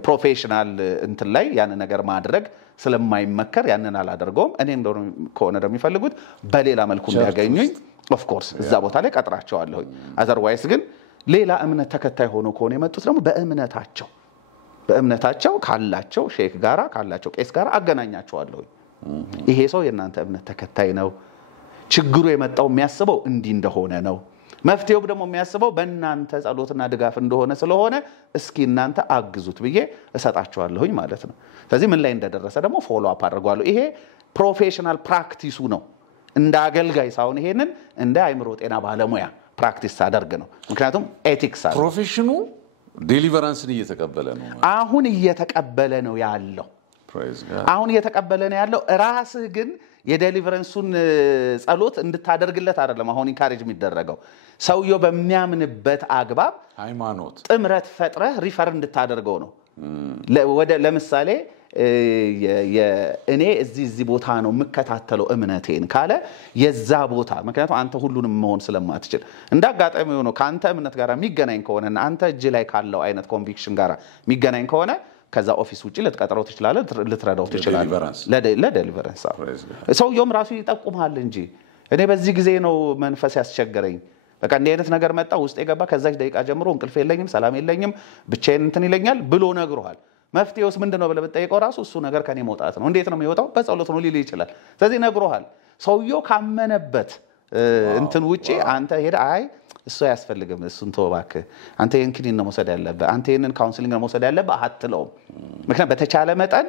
ፕሮፌሽናል እንትን ላይ ያን ነገር ማድረግ ስለማይመከር ያንን አላደርገውም እኔ እንደው ከሆነ ደግሞ የሚፈልጉት በሌላ መልኩ እንዲያገኙኝ ኦፍ ኮርስ እዛ ቦታ ላይ ቀጥራቸዋለሁ አዘርዋይስ ግን ሌላ እምነት ተከታይ ሆኖ ከሆነ የመጡት ደግሞ በእምነታቸው ካላቸው ሼክ ጋራ ካላቸው ቄስ ጋራ አገናኛቸዋለሁ ይሄ ሰው የእናንተ እምነት ተከታይ ነው ችግሩ የመጣው የሚያስበው እንዲህ እንደሆነ ነው መፍትሄው ደግሞ የሚያስበው በእናንተ ጸሎትና ድጋፍ እንደሆነ ስለሆነ እስኪ እናንተ አግዙት ብዬ እሰጣቸዋለሁኝ ማለት ነው ስለዚህ ምን ላይ እንደደረሰ ደግሞ ፎሎ አፕ አድርጓለሁ ይሄ ፕሮፌሽናል ፕራክቲሱ ነው እንደ አገልጋይ ሳይሆን ይሄንን እንደ አይምሮ ጤና ባለሙያ ፕራክቲስ አደርግ ነው ምክንያቱም ኤቲክስ አለ ፕሮፌሽኑ ዴሊቨራንስን እየተቀበለ ነው አሁን እየተቀበለ ነው ያለው አሁን እየተቀበለ ነው ያለው ራስህ ግን የዴሊቨረንሱን ጸሎት እንድታደርግለት አይደለም አሁን ኢንካሬጅ የሚደረገው ሰውየው በሚያምንበት አግባብ ሃይማኖት ጥምረት ፈጥረህ ሪፈር እንድታደርገው ነው ለምሳሌ እኔ እዚህ ቦታ ነው መከታተለው እምነቴን ካለ የዛ ቦታ ምክንያቱም አንተ ሁሉንም መሆን ስለማትችል እንዳጋጣሚ ሆኖ ካንተ እምነት ጋር የሚገናኝ ከሆነና አንተ እጅ ላይ ካለው አይነት ኮንቪክሽን ጋር የሚገናኝ ከሆነ ከዛ ኦፊስ ውጪ ልትቀጥረው ትችላለህ ልትረዳው ትችላለህ ለዴሊቨረንስ ሰውየውም ራሱ ይጠቁማል እንጂ እኔ በዚህ ጊዜ ነው መንፈስ ያስቸገረኝ በቃ እንደ አይነት ነገር መጣ ውስጥ የገባ ከዛች ደቂቃ ጀምሮ እንቅልፍ የለኝም ሰላም የለኝም ብቻዬን እንትን ይለኛል ብሎ ነግሯል መፍትሄውስ ምንድነው ብለህ ብትጠይቀው ራሱ እሱ ነገር ከኔ መውጣት ነው እንዴት ነው የሚወጣው በጸሎት ነው ሊል ይችላል ስለዚህ ነግሯል ሰውየው ካመነበት እንትን ውጪ አንተ ሄደ አይ እሱ ያስፈልግም እሱን ተወባክ አንተ የንክኒን ነው መውሰድ ያለበት አንተ የነን ካውንስሊንግ ነው መውሰድ ያለበት አትለው ምክንያቱም በተቻለ መጠን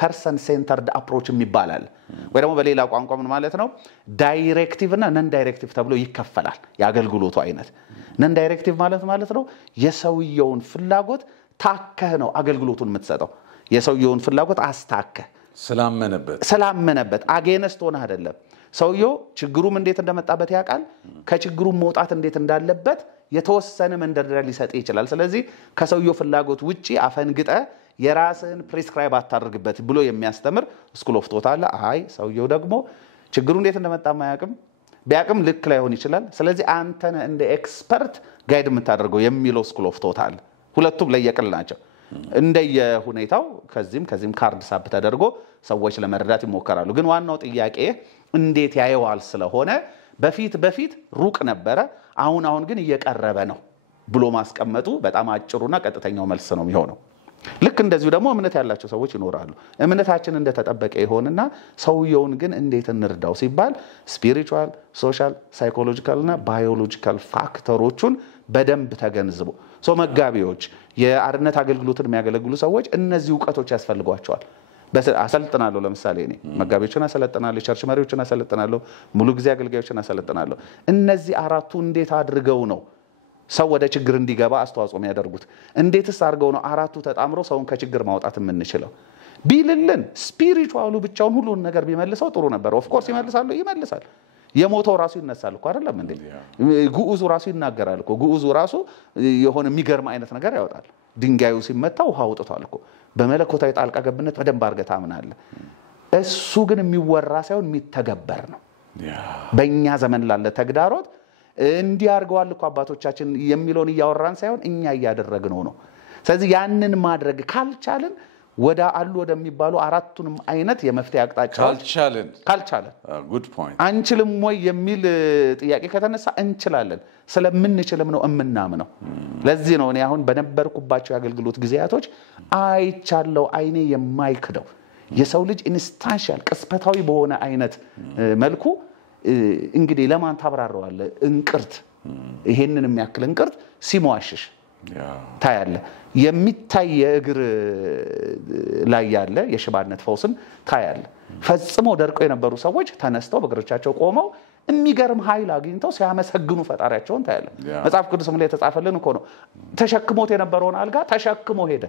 ፐርሰን ሴንተርድ አፕሮች የሚባላል ወይ ደግሞ በሌላ ቋንቋ ምን ማለት ነው ዳይሬክቲቭ እና ነን ዳይሬክቲቭ ተብሎ ይከፈላል ያገልግሎቱ አይነት ነን ዳይሬክቲቭ ማለት ነው የሰውየውን ፍላጎት ታከህ ነው አገልግሎቱን የምትሰጠው የሰውየውን ፍላጎት አስታከህ ስላመነበት አጌነስት ሆነ አይደለም ሰውየው ችግሩም እንዴት እንደመጣበት ያቃል ከችግሩ መውጣት እንዴት እንዳለበት የተወሰነ መንደርደሪያ ሊሰጥ ይችላል ስለዚህ ከሰውየው ፍላጎት ውጪ አፈንግጠ የራስን ፕሪስክራይብ አታርግበት ብሎ የሚያስተምር ስኩል ኦፍ ቶት አለ አይ ሰውየው ደግሞ ችግሩ እንዴት እንደመጣ ማያቅም ቢያቅም ልክ ላይሆን ይችላል ስለዚህ አንተ እንደ ኤክስፐርት ጋይድ የምታደርገው የሚለው ስኩል ኦፍ ቶት አለ ሁለቱም ለየቅል ናቸው እንደየሁኔታው ከዚህም ካርድ ሳብ ተደርጎ ሰዎች ለመረዳት ይሞከራሉ ግን ዋናው ጥያቄ እንዴት ያየዋል ስለሆነ በፊት ሩቅ ነበረ አሁን ግን እየቀረበ ነው ብሎ ማስቀመጡ በጣም አጭሩና ቀጥተኛው መልስ ነው የሚሆነው ልክ እንደዚሁ ደግሞ እምነት ያላቸው ሰዎች ይኖራሉ እምነታችን እንደተጠበቀ ይሆንና ሰውየውን ግን እንዴት እንርዳው ሲባል ስፒሪቹዋል ሶሻል ሳይኮሎጂካል እና ባዮሎጂካል ፋክተሮቹን በደንብ ተገንዝቦ መጋቢዎች የአርነት አገልግሎትን የሚያገለግሉ ሰዎች እነዚህ ዕውቀቶች ያስፈልጓቸዋል አሰልጥናለሁ ለምሳሌ እኔ መጋቢዎችን አሰልጥናለሁ ቸርች መሪዎችን አሰልጥናለሁ ሙሉ ጊዜ አገልጋዮችን አሰልጥናለሁ እነዚህ አራቱ እንዴት አድርገው ነው ሰው ወደ ችግር እንዲገባ አስተዋጽኦ የሚያደርጉት እንዴትስ አድርገው ነው አራቱ ተጣምሮ ሰውን ከችግር ማውጣት የምንችለው ቢልልን ስፒሪቹዋሉ ብቻውን ሁሉን ነገር ቢመልሰው ጥሩ ነበር ኦፍ ኮርስ ይመልሳል የሞተው ራሱ ይነሳል እኮ አይደለም እንዴ ጉኡዙ ራሱ ይናገራል እኮ ጉኡዙ ራሱ የሆነ የሚገርም አይነት ነገር ያወጣል ድንጋዩ ሲመታ ውሃ ወጥቷል እኮ በመለኮታዊ ጣልቃ ገብነት በደንብ አርገታ ምናለ እሱ ግን የሚወራ ሳይሆን የሚተገበር ነው በእኛ ዘመን ላለ ተግዳሮት እንዲያርገዋል እኮ አባቶቻችን የሚለውን ያወራን ሳይሆን እኛ ያደረግነው ነው ስለዚህ ያንን ማድረግ ካልቻልን ወደ አሉ ወደሚባሉ አራቱንም አይነት የመፍትሄ አቅጣጫዎች ካልቻለን ጉድ ፖይንት አንችልም ወይ የሚል ጥያቄ ከተነሳ እንችላለን ስለምንችልም ነው እምናምነው ለዚህ ነው እኔ አሁን በነበርኩባቸው ያገልግሎት ጊዜያቶች አይቻለው አይኔ የማይክደው የሰው ልጅ ኢንስታንሻል ቅስፈታዊ በሆነ አይነት መልኩ እንግዲህ ለማን ታብራራዋለ እንቅርት ይሄንን የሚያክል እንቅርት ሲሟሽሽ ታያለ የሚታይ የእግር ላይ ያለ የሽባነት ፈውስን ታያለ ፈጽሞ ደርቀው የነበሩ ሰዎች ተነስተው በእግሮቻቸው ቆመው የሚገርም ኃይል አግኝተው ሲያመሰግኑ ፈጣሪያቸውን ታያለ መጽሐፍ ቅዱስም ላይ ተጻፈልን እኮ ነው ተሸክሞት የነበረውን አልጋ ተሸክሞ ሄደ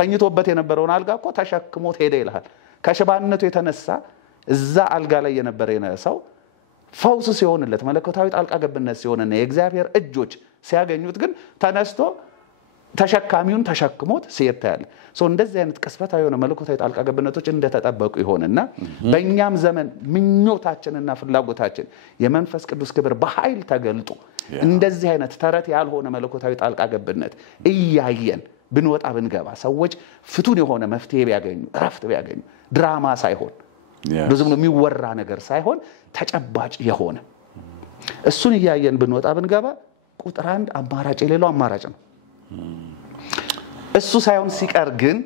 ተኝቶበት የነበረውን አልጋ እኮ ተሸክሞት ሄደ ይላል ከሽባነቱ የተነሳ እዛ አልጋ ላይ የነበረ ሰው ፈውስ ሲሆንለት መለኮታዊ ጣልቃ ገብነት ሲሆንና የእግዚአብሔር እጆች ሲያገኙት ግን ተነስቶ ተሸካሚውን ተሸክሞት ሲያታያል እንደዚህ አይነት ቅስፈታዊ የሆነ መለኮታዊ ጣልቃ ገብነቶች እንደተጠበቁ ይሆንና በእኛም ዘመን ምኞታችንና ፍላጎታችን የመንፈስ ቅዱስ ክብር በኃይል ተገልጦ እንደዚህ አይነት ተረት ያልሆነ መለኮታዊ ጣልቃ ገብነት እያየን ብንወጣ ብንገባ ሰዎች ፍቱን የሆነ መፍትሄ ቢያገኙ ረፍት ቢያገኙ ድራማ ሳይሆን ብዙም ነው የሚወራ ነገር ሳይሆን ተጨባጭ የሆነ እሱን ያያየን ብንወጣ ብንገባ ቁጥር 1 አማራጭ የሌለው አማራጭ ነው እሱ ሳይሆን ሲቀር ግን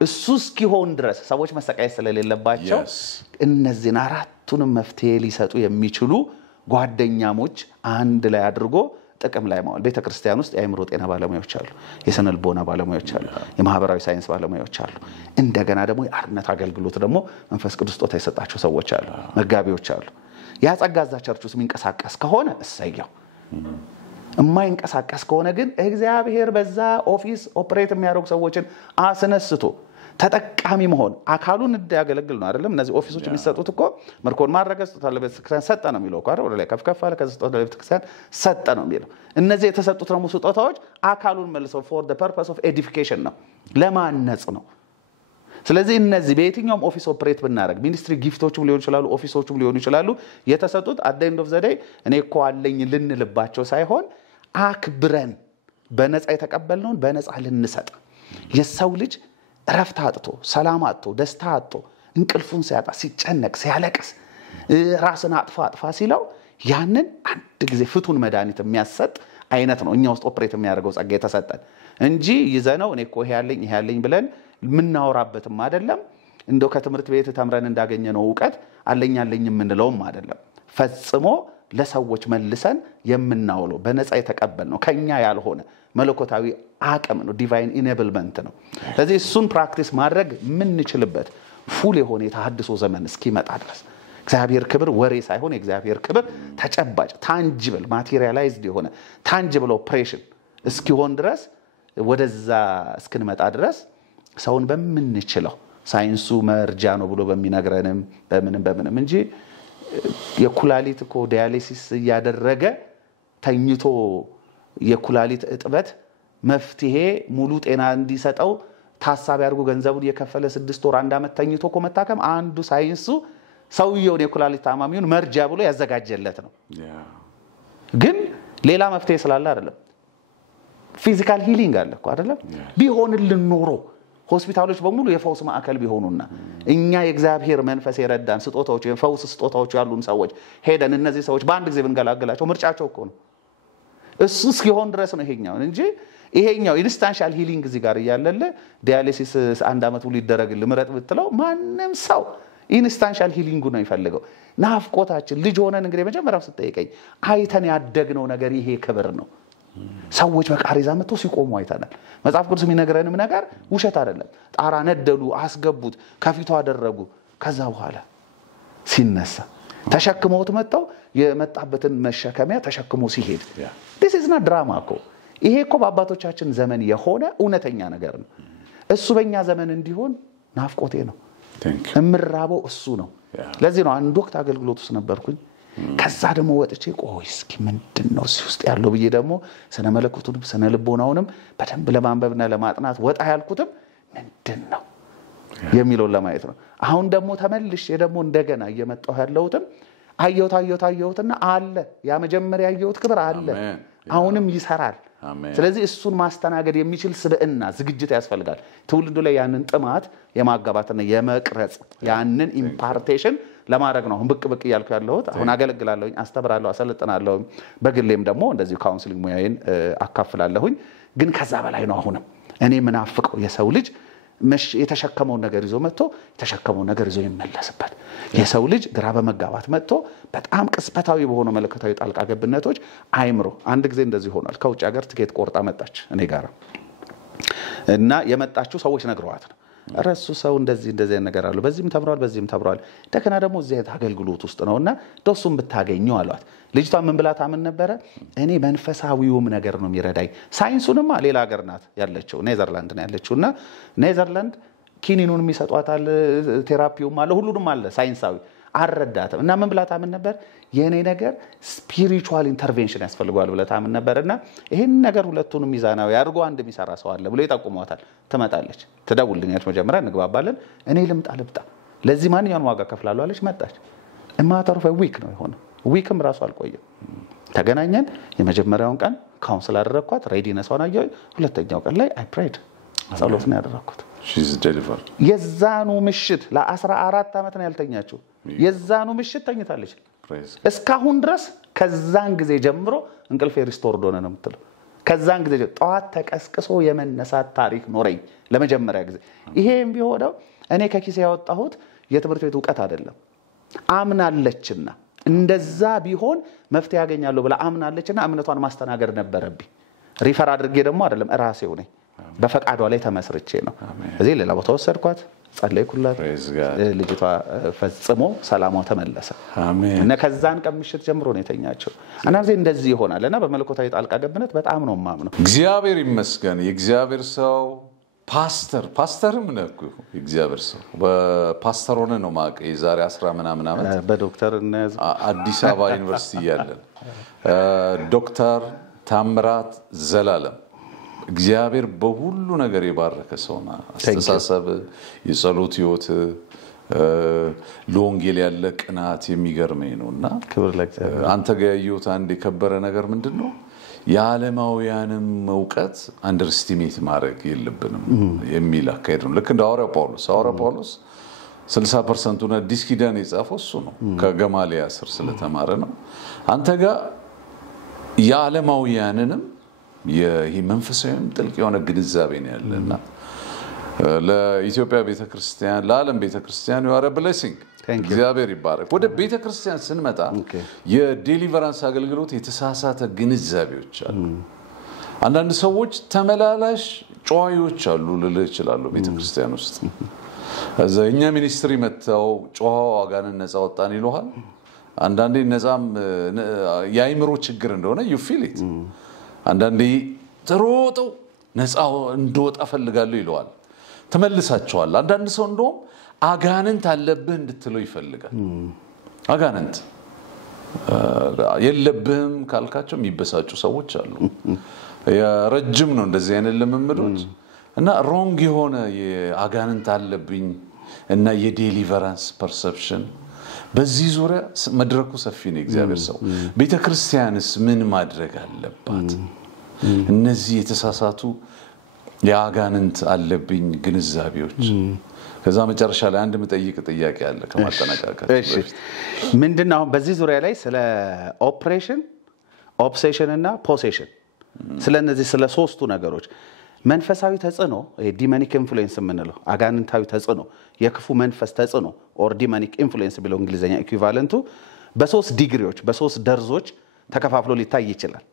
እሱ እስኪሆን ድረስ ሰዎች መሰቃየት ስለሌለባቸው እነዚህን አራቱንም መፍትሄ ሊሰጡ የሚችሉ ጓደኛሞች አንድ ላይ አድርጎ ጥቅም ላይ ማዋል ቤተክርስቲያን ውስጥ የአእምሮ ጤና ባለሙያዎች አሉ የስነ ልቦና ባለሙያዎች አሉ የማህበራዊ ሳይንስ ባለሙያዎች አሉ እንደገና ደግሞ የአርነት አገልግሎት ደግሞ መንፈስ ቅዱስ ጦታ የሰጣቸው ሰዎች አሉ መጋቢዎች አሉ ያጸጋዛ ቸርች ውስጥ የሚንቀሳቀስ ከሆነ እሰየው የማይንቀሳቀስ ከሆነ ግን እግዚአብሔር በዛ ኦፊስ ኦፕሬት የሚያደርጉ ሰዎችን አስነስቶ ተጠቃሚ መሆን አካሉን እንዲያገለግል ነው አይደለም እነዚህ ኦፊሶች የሚሰጡት እኮ ምርኮን ማድረግ ስጦታ ለቤተክርስቲያን ሰጠ ነው የሚለው እኮ አይደል ወደ ላይ ከፍ አለ ከስጦታ ለቤተክርስቲያን ሰጠ ነው የሚለው እነዚህ የተሰጡት ነው ስጦታዎች አካሉን መልሰው for the purpose of edification ነው ለማነጽ ነው ስለዚህ እነዚህ በየትኛውም ኦፊስ ኦፕሬት ብናረግ ሚኒስትሪ ጊፍቶችም ሊሆኑ ይችላሉ ኦፊሶችም ሊሆኑ ይችላሉ የተሰጡት at the end of the day እኔ እኮ አለኝ ልንልባቸው ሳይሆን አክብረን በነፃ የተቀበልነው በነፃ ልንሰጥ የሰው ልጅ ረፍት አጥቶ ሰላም አጥቶ ደስታ አጥቶ እንቅልፉን ሲያጣ ሲጨነቅ ሲያለቅስ ራስን አጥፋ ሲለው ያንን አንድ ጊዜ ፍቱን መድኃኒት የሚያሰጥ አይነት ነው እኛ ውስጥ ኦፕሬት የሚያደርገው ጸጋ የተሰጠን እንጂ ይዘነው እኔ እኮ ይሄ ያለኝ ብለን ምናወራበትም አይደለም እንደው ከትምህርት ቤት ተምረን እንዳገኘነው ዕውቀት አለኝ የምንለውም አይደለም ፈጽሞ ለሰዎች መልሰን የምናውለው በነፃ የተቀበልነው ከኛ ያልሆነ መለኮታዊ አቅም ነው ዲቫይን ኢኔብልመንት ነው ስለዚህ እሱን ፕራክቲስ ማድረግ ምንችልበት ፉል የሆነ የተሐድሶ ዘመን እስኪመጣ ድረስ እግዚአብሔር ክብር ወሬ ሳይሆን እግዚአብሔር ክብር ተጨባጭ ታንጂብል ማቴሪያላይዝድ የሆነ ታንጂብል ኦፕሬሽን እስኪሆን ድረስ ወደዛ እስክንመጣ ድረስ ሰውን በመንችለው ሳይንሱ መርጃ ነው ብሎ በሚነግረንም በምንም እንጂ የኩላሊት እኮ ዳያሊሲስ ያደረገ ተኝቶ የኩላሊት እጥበት መፍትሄ ሙሉ ጤና እንዲሰጠው ታሳቢ አድርጎ ገንዘቡን የከፈለ 6 ወር 1 አመት ተኝቶ እኮ መታከም አንዱ ሳይንሱ ሰውየውን የኩላሊት ታማሚውን መርጃ ብሎ ያዘጋጀለት ነው ግን ሌላ መፍትሄ ስላለ አይደለም ፊዚካል ሂሊንግ አለ እኮ አይደለም ቢሆንልን ኖሮ ሆስፒታሎች በሙሉ የፈውስ ማዕከል ቢሆኑና እኛ የእግዚአብሔር መንፈስ የረዳን ስጦታዎች የፈውስ ስጦታዎች ያሉን ሰዎች ሄደን እነዚህ ሰዎች በአንድ ጊዜ ብንገላግላቸው ምርጫቸው እኮ ነው እሱ እስኪሆን ድረስ ነው ይሄኛው ኢንስታንሻል ሂሊንግ እዚህ ጋር ያለለ ዳያሊሲስ 1 አመት ሁሉ ይደረግል ምረጥ ብትለው ማንንም ሰው ኢንስታንሻል ሂሊንግ ነው ይፈልገው ናፍቆታችን ልጅ ሆነን እንግዲህ መጀመሪያው ስትጠይቀኝ አይተን ያደግነው ነገር ይሄ ክብር ነው ሰዎች በቃሪዛ መጥተው ሲቆሙ አይተናል መጽሐፍ ቅዱስ የሚነግረንም ነገር ውሸት አይደለም ጣራ ነደሉ አስገቡት ከፊቱ አደረጉ ከዛ በኋላ ሲነሳ ተሸክመውት መጣው የመጣበትን መሸከሚያ ተሸክሞ ሲሄድ this is not drama እኮ ይሄ እኮ በአባቶቻችን ዘመን የሆነ እውነተኛ ነገር ነው እሱ በእኛ ዘመን እንዲሆን ናፍቆቴ ነው እምራበው እሱ ነው ለዚህ ነው አንድ ወቅት አገልግሎት ውስጥ ነበርኩኝ ከዛ ደግሞ ወጥቼ ቆይ እስኪ ምንድነው እዚህ ውስጥ ያለው ብዬ ደግሞ ስነ መለኮቱንም ስነ ልቦናውንም በደንብ ለማንበብና ለማጥናት ወጣ ያልኩትም ምንድነው የሚለው ለማየት ነው አሁን ደግሞ ተመልሼ ደግሞ እንደገና እየመጣሁ ያለውትም አየውታና አለ ያ መጀመሪያ ያየውት ክብር አለ አሁንም ይሰራል ስለዚህ እሱን ማስተናገድ የሚችል ስብዕና ዝግጅት ያስፈልጋል ትውልዱ ላይ ያንን ጥማት የማጋባትና የመቅረጽ ያንን ኢምፓርቴሽን ለማድረግ ነው አሁን ብቅ ያልኩ ያለሁት አሁን አገለግላለሁኝ አስተምራለሁ አሰልጥናለሁ በግሌም ደግሞ እንደዚህ ካውንስሊንግ ሙያዬን አካፍላለሁኝ ግን ከዛ በላይ ነው አሁንም እኔ ምናፍቀው የሰው ልጅ የተሸከመው ነገር ይዞ መጥቶ የተሸከመው ነገር ይዞ ይመለስበት የሰው ልጅ ግራ በመጋባት መጥቶ በጣም ቅስፈታዊ በሆነ መለከታዊ ጣልቃ ገብነቶች አይምሮ አንድ ጊዜ እንደዚህ ሆኗል ከውጭ ሀገር ትኬት ቆርጣ መጣች እኔ ጋር እና የመጣችው ሰዎች ነግረዋት ነው ረሱ ሰው እንደዚህ ነገር አሉ በዚህም ተብሯል ደከና ደግሞ እዚህ አገልግሎት ውስጥ ነውና ደሱም ብታገኙ አሏት ልጅቷ ምን ብላ ታምን ነበር እኔ መንፈሳዊውም ነገር ነው የሚረዳኝ ሳይንሱንማ ሌላ ሀገር ናት ያለችው ኔዘርላንድ ነው ያለችውና ኔዘርላንድ ኪኒኑን የሚሰጧታል ቴራፒውም አለ ሁሉንም አለ ሳይንሳዊ አረዳተም እና ምን ብላ ታምን ነበር የኔ ነገር ስፒሪቹዋል ኢንተርቬንሽን ያስፈልጋል ብላ ታምን ነበርና ይሄን ነገር ሁለቱንም ሚዛናዊ ያርጎ አንድ የሚሰራ ሰው አለ ብሎ ይጠቁሟታል ትመጣለች ትደውልልኛለች መጀመሪያ እንግባባለን እኔ ልምጣ ለዚህ ማንኛውን ዋጋ ከፍላለሁ አለች መጣች ማተር ኦፍ ዊክ ነው የሆነ ዊክም ራሱ አልቆየም ተገናኘን የመጀመሪያውን ቀን ካውንስል አደረኳት ሬዲነሷን አየሁ ሁለተኛው ቀን ላይ አይ ፕሬድ ጸሎት ነው ያደረኩት she's delivered የዛኑ ምሽት ለ14 አመት ነው ያልተኛችው የዛኑ ምሽት ተኝታለች እስካሁን ድረስ ከዛን ጊዜ ጀምሮ እንቅልፍ ሪስቶርድ ሆነ ነው የምትለው ከዛን ጊዜ ጧት ተቀስቅሶ የመነሳት ታሪክ ኖረኝ ለመጀመሪያ ጊዜ ይሄም ቢሆነው እኔ ከኪሴ ያወጣሁት የትምህርት ቤት ዕውቀት አይደለም አምናለችና እንደዛ ቢሆን መፍትሄ ያገኛለሁ ብላ አምናለችና እምነቷን ማስተናገድ ነበረብኝ ሪፈር አድርጌ ደግሞ አይደለም ራሴው ነኝ በፈቃዷ ላይ ተመስርቼ ነው እዚህ ሌላ ቦታ ወሰድኳት ጸለይኩላት ልጅቷ ፈጽሞ ሰላሟ ተመለሰ አሜን እና ከዛን ቀን ምሽት ጀምሮ ነው የተኛቸው አናዚ እንደዚህ ይሆናልና በመለኮታዊ ጣልቃ ገብነት በጣም ነው ማምነው እግዚአብሔር ይመስገን የእግዚአብሔር ሰው ፓስተርም ነው እግዚአብሔር ሰው በፓስተር ሆነ ነው ማቀ የዛሬ 10 ምናምን ዓመት በዶክተር እናያዝ አዲስ አበባ ዩኒቨርሲቲ ያለን ዶክተር ታምራት ዘላለም እግዚአብሔር በሁሉ ነገር የባረከ ሰውና አስተሳሰብ የጸሎት ህይወት ሎንጌል ያለ ቅናት የሚገርመኝ ነውና ክብር ለእግዚአብሔር አንተ ጋር ያየሁት አንድ የከበረ ነገር ምንድነው የዓለማውያንም ዕውቀት አንደርስቲሜት ማድረግ የለብንም የሚል አካሄድ ነው ልክ እንደ ሐዋርያው ጳውሎስ 60% ነው አዲስ ኪዳን የጻፈው እሱ ነው ከገማልያ ስር ስለተማረ ነው አንተ ጋር የዓለማውያንንም ይሄ መንፈሳዊም ጥልቅ የሆነ ግንዛቤ ነው ያለና ለኢትዮጵያ ቤተክርስቲያን ለዓለም ቤተክርስቲያን you are a blessing እግዚአብሔር ይባረክ ወደ ቤተክርስቲያን ስንመጣ የዴሊቨራንስ አገልግሎት የተሳሳተ ግንዛቤዎች አሉ አንዳንድ ሰዎች ተመላላሽ ጮሃዮች አሉ ልልህ ይችላሉ ቤተክርስቲያን ውስጥ እኛ ሚኒስትሪ መጣው ጮሃው አጋነን ነፃ ወጣን ይሏል አንዳንዴ ነፃም ያይምሮ ችግር እንደሆነ you feel it አንዳንዴ ተሮጠው ነፃው እንደወጣ ፈልጋለሁ ይሏል ተመልሳቸዋል አንዳንድ ሰው እንደውም አጋነንት አለብህ እንድትለው ይፈልጋል አጋነንት የለብህም ካልካቸው የሚበሳጩ ሰዎች አሉ የረጅም ነው እንደዚህ አይነት ለምምዶች እና ሮንግ የሆነ የአጋነንት አለብኝ እና የዴሊቨራንስ ፐርሰፕሽን በዚህ ዙሪያ መድረኩ ሰፊ ነው እግዚአብሔር ሰው ቤተክርስቲያንስ ምን ማድረግ አለባት እነዚህ የተሳሳቱ የአጋንንት አለብኝ ግንዛቤዎች ከዛ መጨረሻ ላይ አንድ መጠይቅ ጥያቄ አለ ከማጠናቀቃችን እሺ ምንድነው በዚህ ዙሪያ ላይ ስለ ኦፕሬሽን ኦብሴሽን እና ፖሴሽን ስለነዚህ ስለ ሶስቱ ነገሮች መንፈሳዊ ተጽዕኖ ዲሞኒክ ኢንፍሉዌንስ ምንለው አጋንንታዊ ተጽዕኖ የክፉ መንፈስ ተጽዕኖ ኦር ዲሞኒክ ኢንፍሉዌንስ ቢለው እንግሊዘኛ ኢኩቫለንቱ በሶስት ዲግሪዎች በሶስት ደርዞች ተከፋፍሎ ሊታይ ይችላል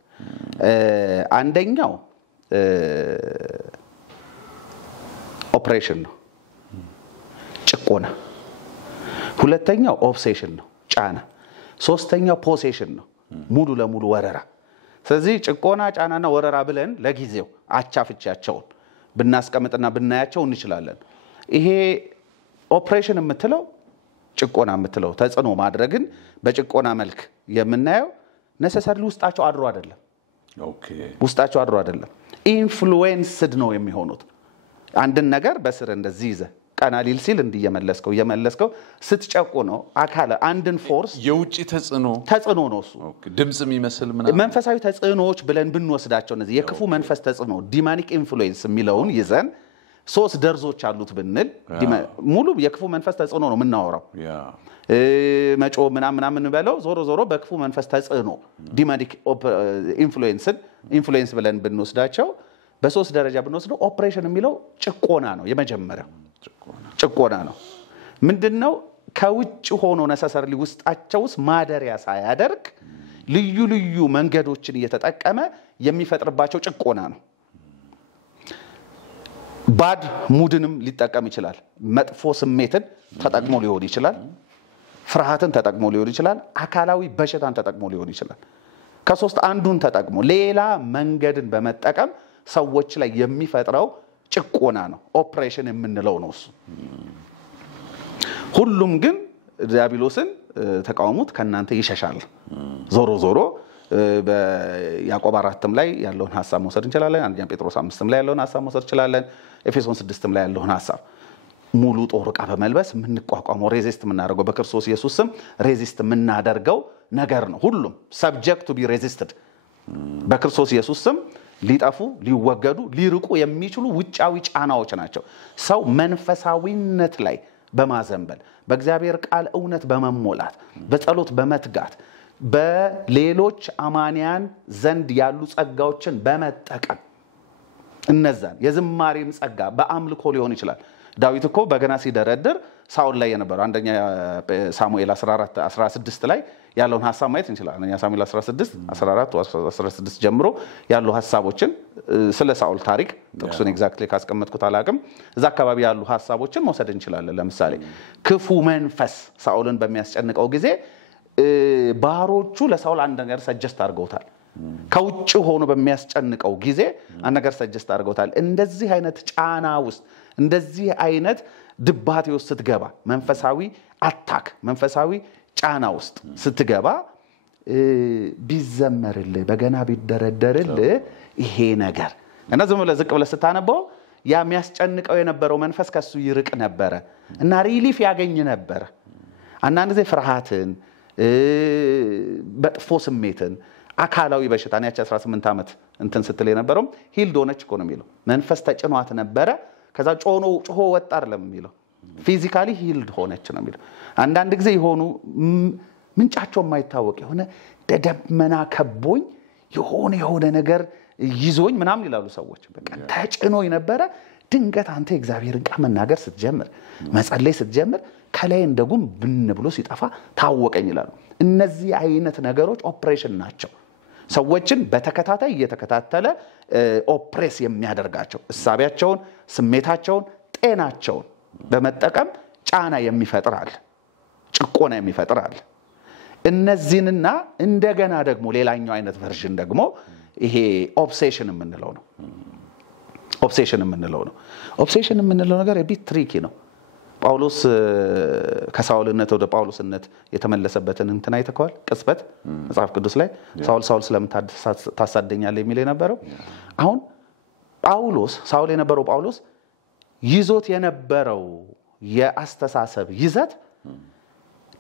አንደኛው ኦፕሬሽን ነው ጭቆና ሁለተኛው ኦብሴሽን ነው ጫና ሶስተኛው ፖሴሽን ነው ሙሉ ለሙሉ ወረራ ስለዚህ ጭቆና ጫናና ወረራ ብለን ለጊዜው አቻፍቻቸው ብናስቀምጥና ብናያቸው እንችላለን ይሄ ኦፕሬሽን የምትለው ጭቆና የምትለው ተጽዕኖ ማድረግን በጭቆና መልክ የምናየው necessarily ውስጣቸው አድሮ አይደለም ኦኬ ውስጣቸው አድሮ አይደለም ኢንፍሉዌንስድ ነው የሚሆኑት አንድን ነገር በስር እንደዚህ ይዘ ቀናሊል ሲል እንዲየመለስከው ስትጨቁ ነው አካለ አንድን ፎርስ የውጪ ተጽዕኖ ነው እሱ ድምጽ የሚመስል ምናምን መንፈሳዊ ተጽዕኖዎች ብለን ብንወስዳቸው እነዚህ የክፉ መንፈስ ተጽዕኖ ዲሞኒክ ኢንፍሉዌንስ የሚለውን ይዘን ሶስት ደርዞች አሉት ብንል ሙሉ የክፉ መንፈስ ተጽዕኖ ነው ምናወራው መጮ ምናምን በለው ዞሮ በክፉ መንፈስ ተጽዕኖ ዲሞኒክ ኢንፍሉዌንስ ብለን ብንወስዳቸው በሶስት ደረጃ ብንወስደው ኦፕሬሽን የሚለው ጭቆና ነው የመጀመሪያው ጭቆና ነው ምንድነው ከውጭ ሆኖ necessarily ውስጣቸውስ ማደሪያ ሳያደርግ ልዩ መንገዶችን እየተጠቀመ የሚፈጥርባቸው ጭቆና ነው ባድ ሙድንም ሊጠቀም ይችላል መጥፎ ስሜትን ተጠቅሞ ሊሆን ይችላል ፍርሃትን ተጠቅሞ ሊሆን ይችላል አካላዊ በሽታን ተጠቅሞ ሊሆን ይችላል ከሶስት አንዱን ተጠቅሞ ሌላ መንገድን በመጠቀም ሰዎች ላይ የሚፈጥረው ጭቆና ነው ኦፕሬሽን የምንለው ነው እሱ ሁሉም ግን ዲያብሎስን ተቃውሙት ከናንተ ይሸሻል ዞሮ በያዕቆብ 4ም ላይ ያለውን ሐሳብ መውሰድ እንችላለን አንደኛ ጴጥሮስ 5ም ላይ ያለውን ሐሳብ መውሰድ እንችላለን ኤፌሶን 6ም ላይ ያለውን ሐሳብ ሙሉ ጦር ዕቃ በመልበስ ምንቋቋመው ሬዚስት ምናደርገው በክርስቶስ ኢየሱስም ሬዚስት ምናደርገው ነገር ነው ሁሉም subject to be resisted በክርስቶስ ኢየሱስም ሊጣፉ ሊወገዱ ሊርቁ የሚችሉ ውጫዊ ጫናዎች ናቸው ሰው መንፈሳዊነት ላይ በማዘንበል በእግዚአብሔር ቃል እውነት በመሞላት በጸሎት በመትጋት በሌሎች አማንያን ዘንድ ያሉ ጸጋዎችን በመጠቀም እነዛን የዝማሬም ጸጋ በአምልኮ ሊሆን ይችላል ዳዊት እኮ በገና ሲደረድር ሳውል ላይ የነበረው አንደኛ ሳሙኤል 14:16 ላይ ያለውን ሐሳብ ማየት እንችላለን አንደኛ ሳሙኤል 14:16 ጀምሮ ያሉ ሐሳቦችን ስለ ሳውል ታሪክ ጥቅሱን ኤግዛክትሊ ካስቀመጥኩት አላቅም እዛ አካባቢ ያሉ ሐሳቦችን መውሰድ እንችላለን ለምሳሌ ክፉ መንፈስ ሳውልን በሚያስጨንቀው ጊዜ ባሮቹ ለሳውል አንድ ነገር ሰጀስት አድርገውታል ከውጭ ሆኖ በሚያስጨንቀው ጊዜ አንድ ነገር ሰጀስት አድርገውታል እንደዚህ አይነት ጫና ውስጥ እንደዚህ አይነት ድባቴ ውስጥ ስትገባ መንፈሳዊ አታክ መንፈሳዊ ጫና ውስጥ ስትገባ ቢዘመርልህ በገና ቢደረደርልህ ይሄ ነገር እና ዝም ብለህ ዝቅ ብለህ ስታነበው ያ የሚያስጨንቀው የነበረው መንፈስ ከሱ ይርቅ ነበር እና ሪሊፍ ያገኝ ነበር አንዳንድ ጊዜ ፍርሃትን በጥፎ ስሜትን አካላዊ በሽታን ያቺ 18 ዓመት እንትን ስትል የነበረው ሂልድ ሆነች እኮ ነው የሚለው መንፈስ ተጭኗት ነበር ከዛ ጮሆ ወጣ አይደለም የሚለው ፊዚካሊ ሂልድ ሆነች ነው የሚለው አንዳንድ ጊዜ ይሆኑ ምንጫቸው የማይታወቅ የሆነ ደደመና ከቦኝ የሆነ ነገር ይዞኝ ምናምን ይላሉ ሰዎች በቃ ተጭኖኝ ነበር ድንገት አንተ እግዚአብሔርን ቃል መናገር ስትጀምር መጸለይ ስትጀምር ከላይ እንደጉም ብን ብሎ ሲጠፋ ታወቀኝ ይላሉ እነዚህ አይነት ነገሮች ኦፕሬሽን ናቸው ሰዎችን በተከታታይ እየተከታተለ ኦፕሬስ የሚያደርጋቸው እሳቢያቸውን ስሜታቸውን ጤናቸውን በመጠቀም ጫና የሚፈጥራል ጭቆና የሚፈጥራል እነዚህንና እንደገና ደግሞ ሌላኛው አይነት ቨርዥን ደግሞ ይሄ ኦብሴሽን የምንለው ነው ኦብሴሽን የምንለው ነገር ቢት ትሪኪ ነው ጳውሎስ ከሳውልነት ወደ ጳውሎስነት የተመለሰበትን እንትን አይተከዋል ቅጽበት መጽሐፍ ቅዱስ ላይ ሳውል ስለምን ታሳደኛለህ የሚል የነበረው አሁን ጳውሎስ ሳውል የነበረው ጳውሎስ ይዞት የነበረው የአስተሳሰብ ይዘት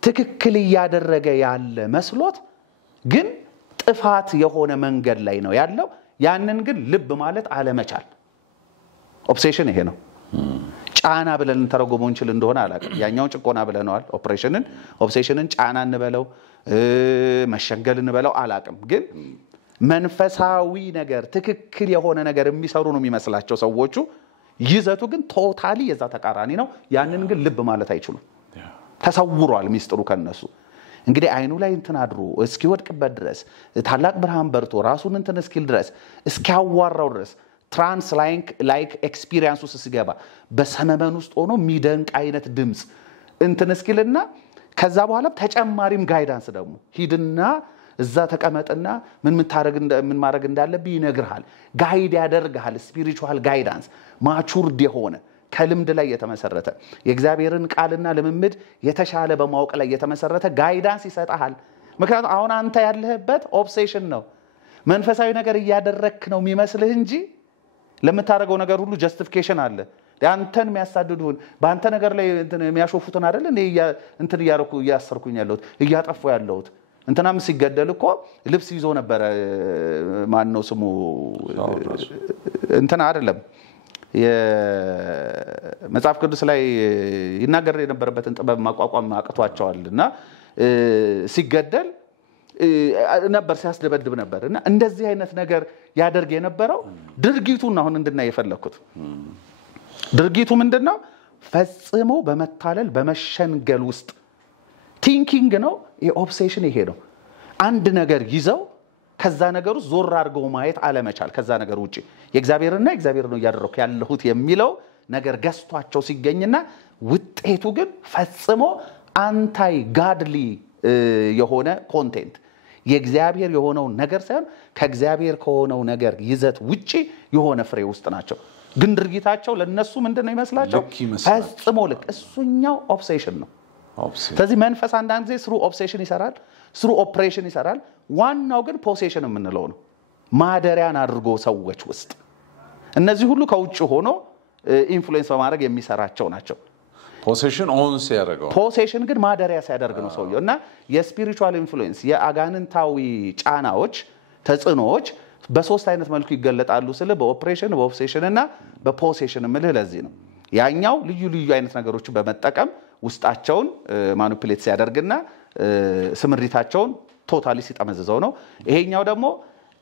ትክክል ያደረገ ያለ መስሎት ግን ጥፋት የሆነ መንገድ ላይ ነው ያለው ያንን ግን ልብ ማለት አለመቻል ኦብሴሽን ይሄ ነው ጫና ብለን ተረጎመው እንችል እንደሆነ አላቀም ያኛውን ጭቆና ብለናል ኦብሴሽንን ጫና እንበለው መሸንገል እንበለው አላቀም ግን መንፈሳዊ ነገር ትክክል የሆነ ነገር የሚሰሩ ነው የሚመስላቸው ሰዎቹ ይዘቱ ግን ቶታሊ የዛ ተቃራኒ ነው ያንን ግን ልብ ማለት አይችሉም ተሰውሯል ሚስጥሩ ከነሱ እንግዲህ አይኑ ላይ እንትን አድሮ እስኪወድቅበት ድረስ ታላቅ ብርሃን በርቶ ራሱን እንትን እስኪል ድረስ እስኪያዋራው ድረስ ትራንስ ላይክ ኤክስፒሪየንስ ውስጥ ሲገባ በሰመመን ውስጥ ሆኖ ሚደንቅ አይነት ድምጽ እንትን እስኪልና ከዛ በኋላ ተጨማሪም ጋይዳንስ ደግሞ ሂድና እዛ ተቀመጥና ምን ማድረግ እንዳለብህ ይነግርሃል ጋይድ ያደርግሃል ስፒሪቹዋል ጋይዳንስ ማቹርድ የሆነ ከልምድ ላይ የተመሰረተ የእግዚአብሔርን ቃልና ልምምድ የተሻለ በማወቅ ላይ የተመሰረተ ጋይዳንስ ይሰጣል ምክንያቱም አሁን አንተ ያለህበት ኦብሴሽን ነው መንፈሳዊ ነገር እያደረክ ነው የሚመስልህ እንጂ ለምታረገው ነገር ሁሉ ጀስቲፊኬሽን አለ አንተን የሚያሳድዱን በአንተ ነገር ላይ እንትን የሚያሾፉትን አይደል እኔ እንትን እያሰርኩኝ ያለሁት እያጠፋ ያለሁት እንትናም ሲገደል እኮ ልብስ ይዞ ነበር ማን ነው ስሙ እንትና አይደለም የመጽሐፍ ቅዱስ ላይ ይናገር የነበረበትን ጥበብ ማቋቋም አቅቷቸዋልና ሲገደል ነበር ሲያስደበድብ ነበርና እንደዚህ አይነት ነገር ያደርግ የነበረው ድርጊቱን አሁን እንድናይ የፈለኩት ድርጊቱ ምንድነው ፈጽሞ በመታለል በመሸንገል ውስጥ ቲንኪንግ ነው የኦብሴሽን ይሄ ነው አንድ ነገር ይዘው ከዛ ነገር ውስጥ ዞር አድርገው ማየት አለመቻል ከዛ ነገር ውጪ የእግዚአብሔር ነው ያደረኩ ያለሁት የሚለው ነገር ገስቷቸው ሲገኝና ውጤቱ ግን ፈጽሞ አንታይ ጋድሊ የሆነ ኮንቴንት የእግዚአብሔር የሆነው ነገር ሳይሆን ከእግዚአብሔር ከሆነው ነገር ይዘት ውጪ የሆነ ፍሬ ውስጥ ናቸው ግን ድርጊታቸው ለነሱ ምንድነው ይመስላቸው ፈጽሞ ልክ እሱኛው ኦብሴሽን ነው ስለዚህ መንፈስ አንዳንድ ጊዜ ስሩ ኦብሴሽን ይሰራል ስሩ ኦፕሬሽን ይሰራል ዋናው ግን ፖሴሽን የምንለው ነው ማደሪያን አድርጎ ሰዎች ውስጥ እነዚህ ሁሉ ከውጭ ሆኖ ኢንፍሉዌንስ በማድረግ የሚሰራቸው ናቸው ፖሴሽን ግን ማደሪያ ሲያደርግ ነው ሰውየው እና የስፒሪቹዋል ኢንፍሉዌንስ የአጋንንታዊ ጫናዎች ተጽዕኖዎች በሶስት አይነት መልኩ ይገለጣሉ ስለ በኦፕሬሽን በኦብሴሽን እና በፖሴሽን ምልህ ለዚህ ነው ያኛው ልዩ አይነት ነገሮችን በመጠቀም ውስጣቸውን ማኒፑሌት ሲያደርግና ስምሪታቸውን ቶታሊ ሲጠመዝዘው ነው ይሄኛው ደግሞ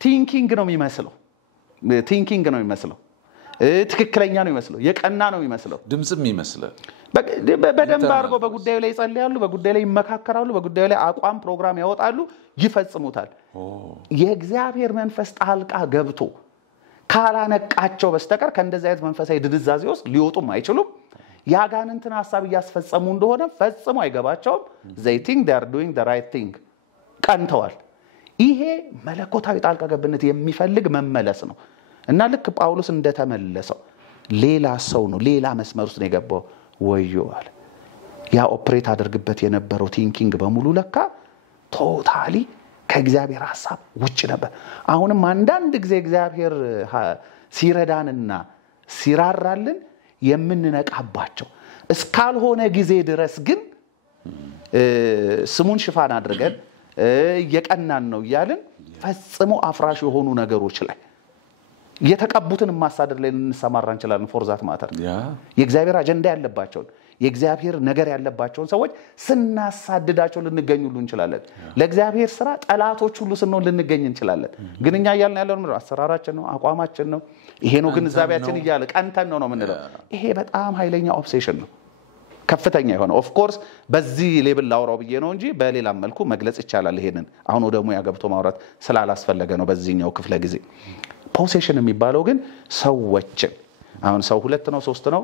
ቲንኪንግ ነው የሚመስለው ትክክለኛ ነው የሚመስለው የቀና ነው የሚመስለው ድምጽም ይመስላል በደንብ አድርገው በጉዳዩ ላይ ይጸልያሉ በጉዳዩ ላይ ይመካከራሉ በጉዳዩ ላይ አቋም ፕሮግራም ያወጣሉ ይፈጽሙታል የእግዚአብሔር መንፈስ ጣልቃ ገብቶ ካላነቃቸው በስተቀር ከእንደዚህ አይነት መንፈሳዊ ድንዛዜ ውስጥ ሊወጡም አይችሉም ያጋንንትን ሐሳብ ያስፈጸሙ እንደሆነ ፈጽሞ አይገባቸውም they think they are doing the right thing ቀንተዋል ይሄ መለኮታዊ ጣልቃ ገብነት የሚፈልግ መመለስ ነው እና ልክ ጳውሎስ እንደተመለሰው ሌላ ሰው ነው ሌላ መስመር ውስጥ ነው የገባው ወዮ አለ ያ ኦፕሬት አድርግበት የነበረው ቲንኪንግ በሙሉ ለካ ቶታሊ ከእግዚአብሔር ሐሳብ ውጭ ነበር አሁንም አንዳንድ ጊዜ እግዚአብሔር ሲረዳንና ሲራራልን የምንነቃባቸው እስካልሆነ ጊዜ ድረስ ግን ስሙን ሽፋን አድርገን የቀናን ነው ይያልን ፈጽሞ አፍራሽ የሆኑ ነገሮች ላይ የተቀቡትን ማሳደድ ላይ እንሰማራ እንችላለን ፎርዛት ማተር የእግዚአብሔር አጀንዳ ያለባቸው የእግዚአብሔር ነገር ያለባቸውን ሰዎች ስናሳድዳቸው ልንገኝ ሁሉ እንችላለን ለእግዚአብሔር ስራ ጠላቶች ሁሉ ስንሆን ልንገኝ እንችላለን ግን እኛ ያልን ያለው ነው አሰራራችን ነው አቋማችን ነው ይሄ ነው ግንዛቤያችን ይያለ ቀንተን ነው ምንለው ይሄ በጣም ኃይለኛ ኦብሴሽን ነው ከፍተኛ የሆነ ኦፍ ኮርስ በዚህ ሌብል ላውራው ብዬ ነው እንጂ በሌላ መልኩ መግለጽ ይቻላል ይሄንን አሁን ደግሞ ያገብቶ ማውራት ስላላስፈለገ ነው በዚህኛው ክፍለ ጊዜ ፖሴሽን የሚባለው ግን ሰዎችን አሁን ሰው ሁለት ነው ሶስት ነው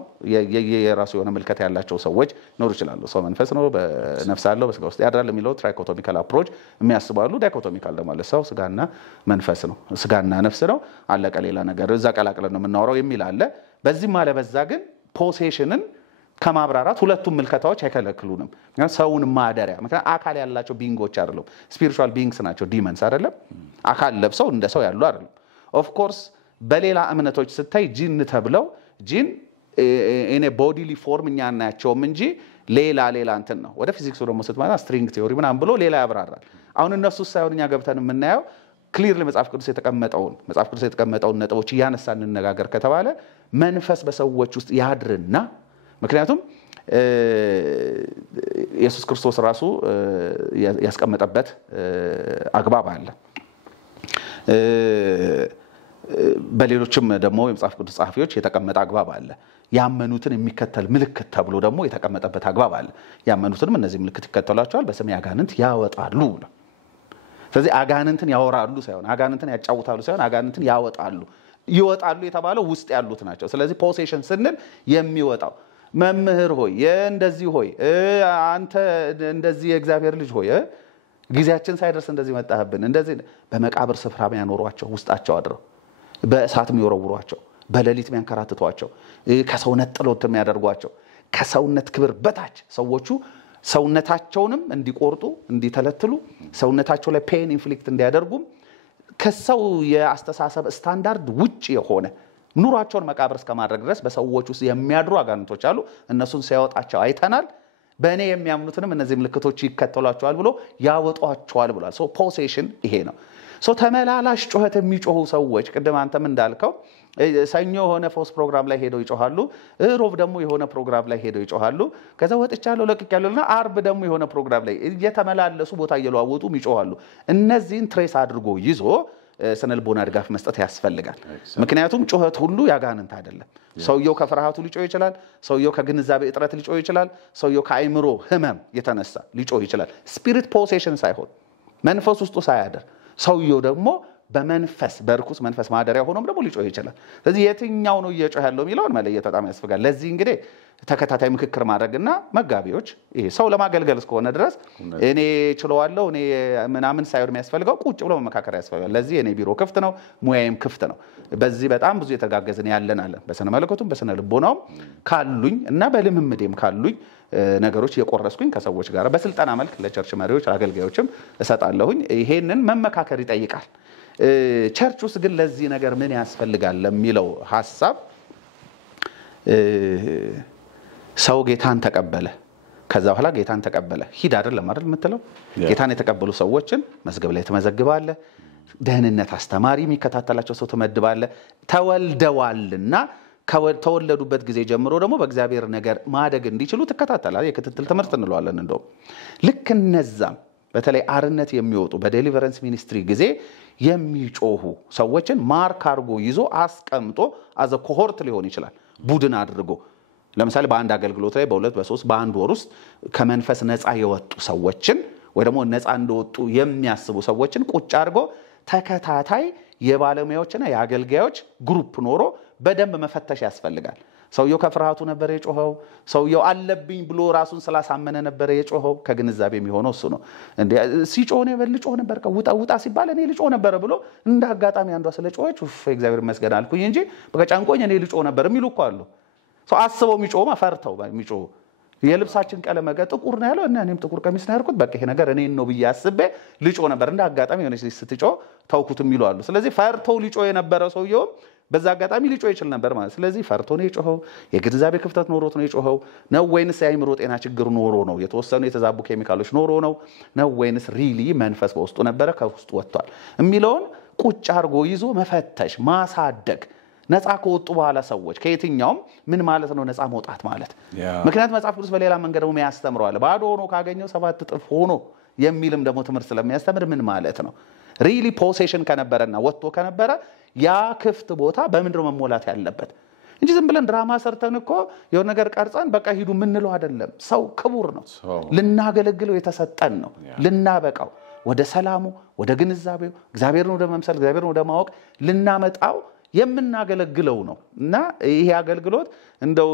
የራሱ የሆነ መልከት ያላቸው ሰዎች ኖር ይችላሉ ሰው መንፈስ ነው በነፍስ አለው በስጋ ውስጥ ያድራል የሚለው ትራይኮቶሚካል አፕሮች የሚያስባሉ ዳይኮቶሚካል ደግሞ ማለት ሰው ስጋና መንፈስ ነው ስጋና ነፍስ ነው አለቀ ሌላ ነገር እዛ ቀላቅለን ነው የምናወራው የሚል አለ በዚህም አለ በዛ ግን ፖሴሽንን ከማብራራት ሁለቱም መልከታዎች አይከለክሉንም ሰውን ማደሪያ ምክንያቱም አካል ያላቸው ቢንጎች አይደለም ስፒሪቹዋል ቢንግስ ናቸው ዲመንስ አይደለም አካል ለብሰው እንደ ሰው ያሉ አይደለም ኦፍ ኮርስ በሌላ እምነቶች ስታይ ጂን ተብለው ጂን ኢን ቦዲሊ ፎርም ኛናያቸውም እንጂ ሌላ እንትን ነው ወደ ፊዚክሱ ደግሞ ስትመጣ ስትሪንግ ቲዮሪ ምናምን ብሎ ሌላ ያብራራል አሁን እነሱ ሳይሆን እኛ ገብተን የምናየው ክሊርሊ መጽሐፍ ቅዱስ የተቀመጠውን ነጥቦች ያነሳን እንነጋገር ከተባለ መንፈስ በሰዎች ውስጥ ያድርና ምክንያቱም ኢየሱስ ክርስቶስ ራሱ ያስቀመጠበት አግባብ አለ በሌሎችም ደግሞ የመጽሐፍ ቅዱስ ጻፊዎች የተቀመጠ አግባብ አለ ያመኑትን የሚከተል ምልክት ተብሎ ደግሞ የተቀመጠበት አግባብ አለ ያመኑትንም እነዚህ ምልክት ይከተላቸዋል በስም ያጋንንት ያወጣሉ ስለዚህ አጋንንትን ያወራሉ ሳይሆን አጋንንትን ያጫውታሉ ሳይሆን አጋንንትን ያወጣሉ ይወጣሉ የተባለው ውስጥ ያሉት ናቸው ስለዚህ ፖሴሽን ስንል የሚወጣው መምህር ሆይ እንደዚህ ሆይ አንተ እንደዚህ የእግዚአብሔር ልጅ ሆይ ጊዜያችን ሳይደርስ እንደዚህ መጣህብን እንደዚህ በመቃብር ስፍራ ያኖሯቸው ውስጣቸው አድረው በእሳት የሚወረውሯቸው በሌሊት የሚያንከራትቷቸው ከሰውነት ጥሎት የሚያደርጓቸው ከሰውነት ክብር በታች ሰዎቹ ሰውነታቸውንም እንዲቆርጡ እንዲተለትሉ ሰውነታቸው ላይ ፔን ኢንፍሊክት እንዲያደርጉ ከሰው የአስተሳሰብ ስታንዳርድ ውጪ የሆነ ኑሯቸውን መቃብር እስከማድረግ ድረስ በሰዎች ውስጥ የሚያድሩ አጋንንቶች አሉ እነሱን ሲያወጣቸው አይተናል በእኔ የሚያምኑትንም እነዚህ ምልክቶች ይከተሏቸዋል ብሎ ያወጧቸዋል ብሏል ሶ ፖሴሽን ይሄ ነው ሶ ተመላላሽ ጩኸት የሚጮሁ ሰዎች ቅድም አንተም እንዳልከው ሰኞ የሆነ ፎስ ፕሮግራም ላይ ሄደው ይጮሃሉ ሮብ ደግሞ የሆነ ፕሮግራም ላይ ሄደው ይጮሃሉ ከዛ ወጥቻለሁ ለቅቄያለሁና አርብ ደግሞ የሆነ ፕሮግራም ላይ እየተመላለሱ ቦታ እየለዋወጡ ይጮሃሉ እነዚህን ትሬስ አድርጎ ይዞ ስነልቦና ድጋፍ መስጠት ያስፈልጋል ምክንያቱም ጩኸት ሁሉ ያጋንንት አይደለም ሰውየው ከፍርሃቱ ሊጮህ ይችላል ሰውየው ከግንዛቤ እጥረት ሊጮህ ይችላል ሰውየው ከአይምሮ ህመም የተነሳ ሊጮህ ይችላል ስፒሪት ፖሴሽን ሳይሆን መንፈስ ውስጡ ሳያደር ሰውየው ደግሞ በመንፈስ በርኩስ መንፈስ ማደሪያ ሆኖም ደግሞ ሊጮህ ይችላል ስለዚህ የትኛው ነው እየጮህ ያለው የሚለውን መለየት በጣም ያስፈልጋል ለዚህ እንግዲህ ተከታታይ ምክክር ማድረግና መጋቢዎች ይሄ ሰው ለማገልገል እስከሆነ ድረስ እኔ ችለዋለሁ እኔ ምናምን ሳይሆን የሚያስፈልገው ቁጭ ብሎ መመካከር ያስፈልጋል ለዚህ እኔ ቢሮ ክፍት ነው ሙያዬም ክፍት ነው በዚህ በጣም ብዙ የተጋገዝን ያለናል በስነ መለኮቱም በስነ ልቦናውም ካሉኝ እና በልምምዴም ካሉኝ ነገሮች የቆረስኩኝ ከሰዎች ጋር በስልጣና መልክ ለቸርች መሪዎች አገልጋዮችም እሰጣለሁኝ ይሄንን መመካከር ይጠይቃል ቸርች ውስጥ ግን ለዚህ ነገር ምን ያስፈልጋል ለሚለው ሐሳብ ሰው ጌታን ተቀበለ ከዛ በኋላ ጌታን ተቀበለ ሂድ አይደለም አይደል የምትለው ጌታን የተቀበሉ ሰዎችን መዝገብ ላይ ተመዘግባለ ደህንነት አስተማሪ የሚከታተላቸው ሰው ተመድባለ ተወልደዋልና ከተወለዱበት ጊዜ ጀምሮ ደግሞ በእግዚአብሔር ነገር ማደግ እንዲችሉ ተከታተላል የክትትል ትምህርት እንለዋለን እንደው ልክ እነዛም በተለይ አርነት የሚወጡ በዴሊቨረንስ ሚኒስትሪ ጊዜ የሚጮሁ ሰዎችን ማርክ አድርጎ ይዞ አስቀምጦ አዘ ኮሆርት ሊሆን ይችላል ቡድን አድርጎ ለምሳሌ በአንድ አገልግሎት ላይ በሁለት በሶስት በአንድ ወር ውስጥ ከመንፈስ ነፃ የወጡ ሰዎችን ወይ ደግሞ ነፃ እንደወጡ የሚያስቡ ሰዎችን ቁጭ አድርጎ ተከታታይ የባለሙያዎችና የአገልጋዮች ግሩፕ ኖሮ በደንብ መፈተሽ ያስፈልጋል ሰውየው ከፍርሃቱ ነበር የጮኸው ሰውየው አለብኝ ብሎ ራሱን ስላሳመነ ነበር የጮኸው ከግንዛቤ የሚሆነው እሱ ነው እንዴ ሲጮህ ነው ልጮህ ነበር ውጣ ሲባል እኔ ልጮህ ነበር ብሎ እንደ አጋጣሚ አንዷ ስለጮኸች እግዚአብሔር ይመስገን አልኩኝ እንጂ በቃ ጫንቆኝ እኔ ልጮህ ነበር የሚሉ እኮ አሉ ሰው አስበው የሚጮህ ማፈርተው የሚጮህ የልብሳችን ቀለም ጥቁር ነው ያለው እና እኔም ጥቁር ቀሚስ ነው ያርኩት በቃ ይሄ ነገር እኔ ነው ብዬ አስቤ ልጮህ ነበር እንደ አጋጣሚ የሆነች ስትጮህ ታውኩት የሚሉ አሉ ስለዚህ ፈርተው ልጮህ የነበረው ሰውየው በዛ አጋጣሚ ሊጮህ ይችላል ነበር ማለት ስለዚህ ፈርቶ ነው የጮኸው የግንዛቤ ክፍተት ኖሮት ነው የጮኸው ነው ወይንስ የአይምሮ ጤና ችግር ኖሮ ነው የተወሰኑ የተዛቡ ኬሚካሎች ኖሮ ነው ወይንስ ሪሊ መንፈስ በውስጡ ነበር ከውስጡ ወጥቷል የሚለውን ቁጭ አርጎ ይዞ መፈተሽ ማሳደግ ነፃ ከወጡ በኋላ ሰዎች ከየትኛውም ምን ማለት ነው ነፃ መውጣት ማለት ምክንያቱም መጽሐፍ ቅዱስ በሌላ መንገድ ነው ያስተምረዋል ባዶ ሆኖ ካገኘው 7 እጥፍ ሆኖ የሚልም ደግሞ ትምህርት ስለሚያስተምር ምን ማለት ነው ሪሊ ፖሴሽን ከነበረና ወጥቶ ከነበረ ያ ክፍት ቦታ በምንድነው መሞላት ያለበት እንጂ ዝም ብለን ድራማ ሰርተን እኮ የሆነ ነገር ቀርጸን በቃ ሂዱ ምንለው አይደለም ሰው ክቡር ነው ልናገለግለው የተሰጠን ነው ልናበቃው ወደ ሰላሙ ወደ ግንዛቤው እግዚአብሔርን ወደ መምሰል እግዚአብሔርን ወደ ማወቅ ልናመጣው የምናገለግለው ነው እና ይሄ አገልግሎት እንደው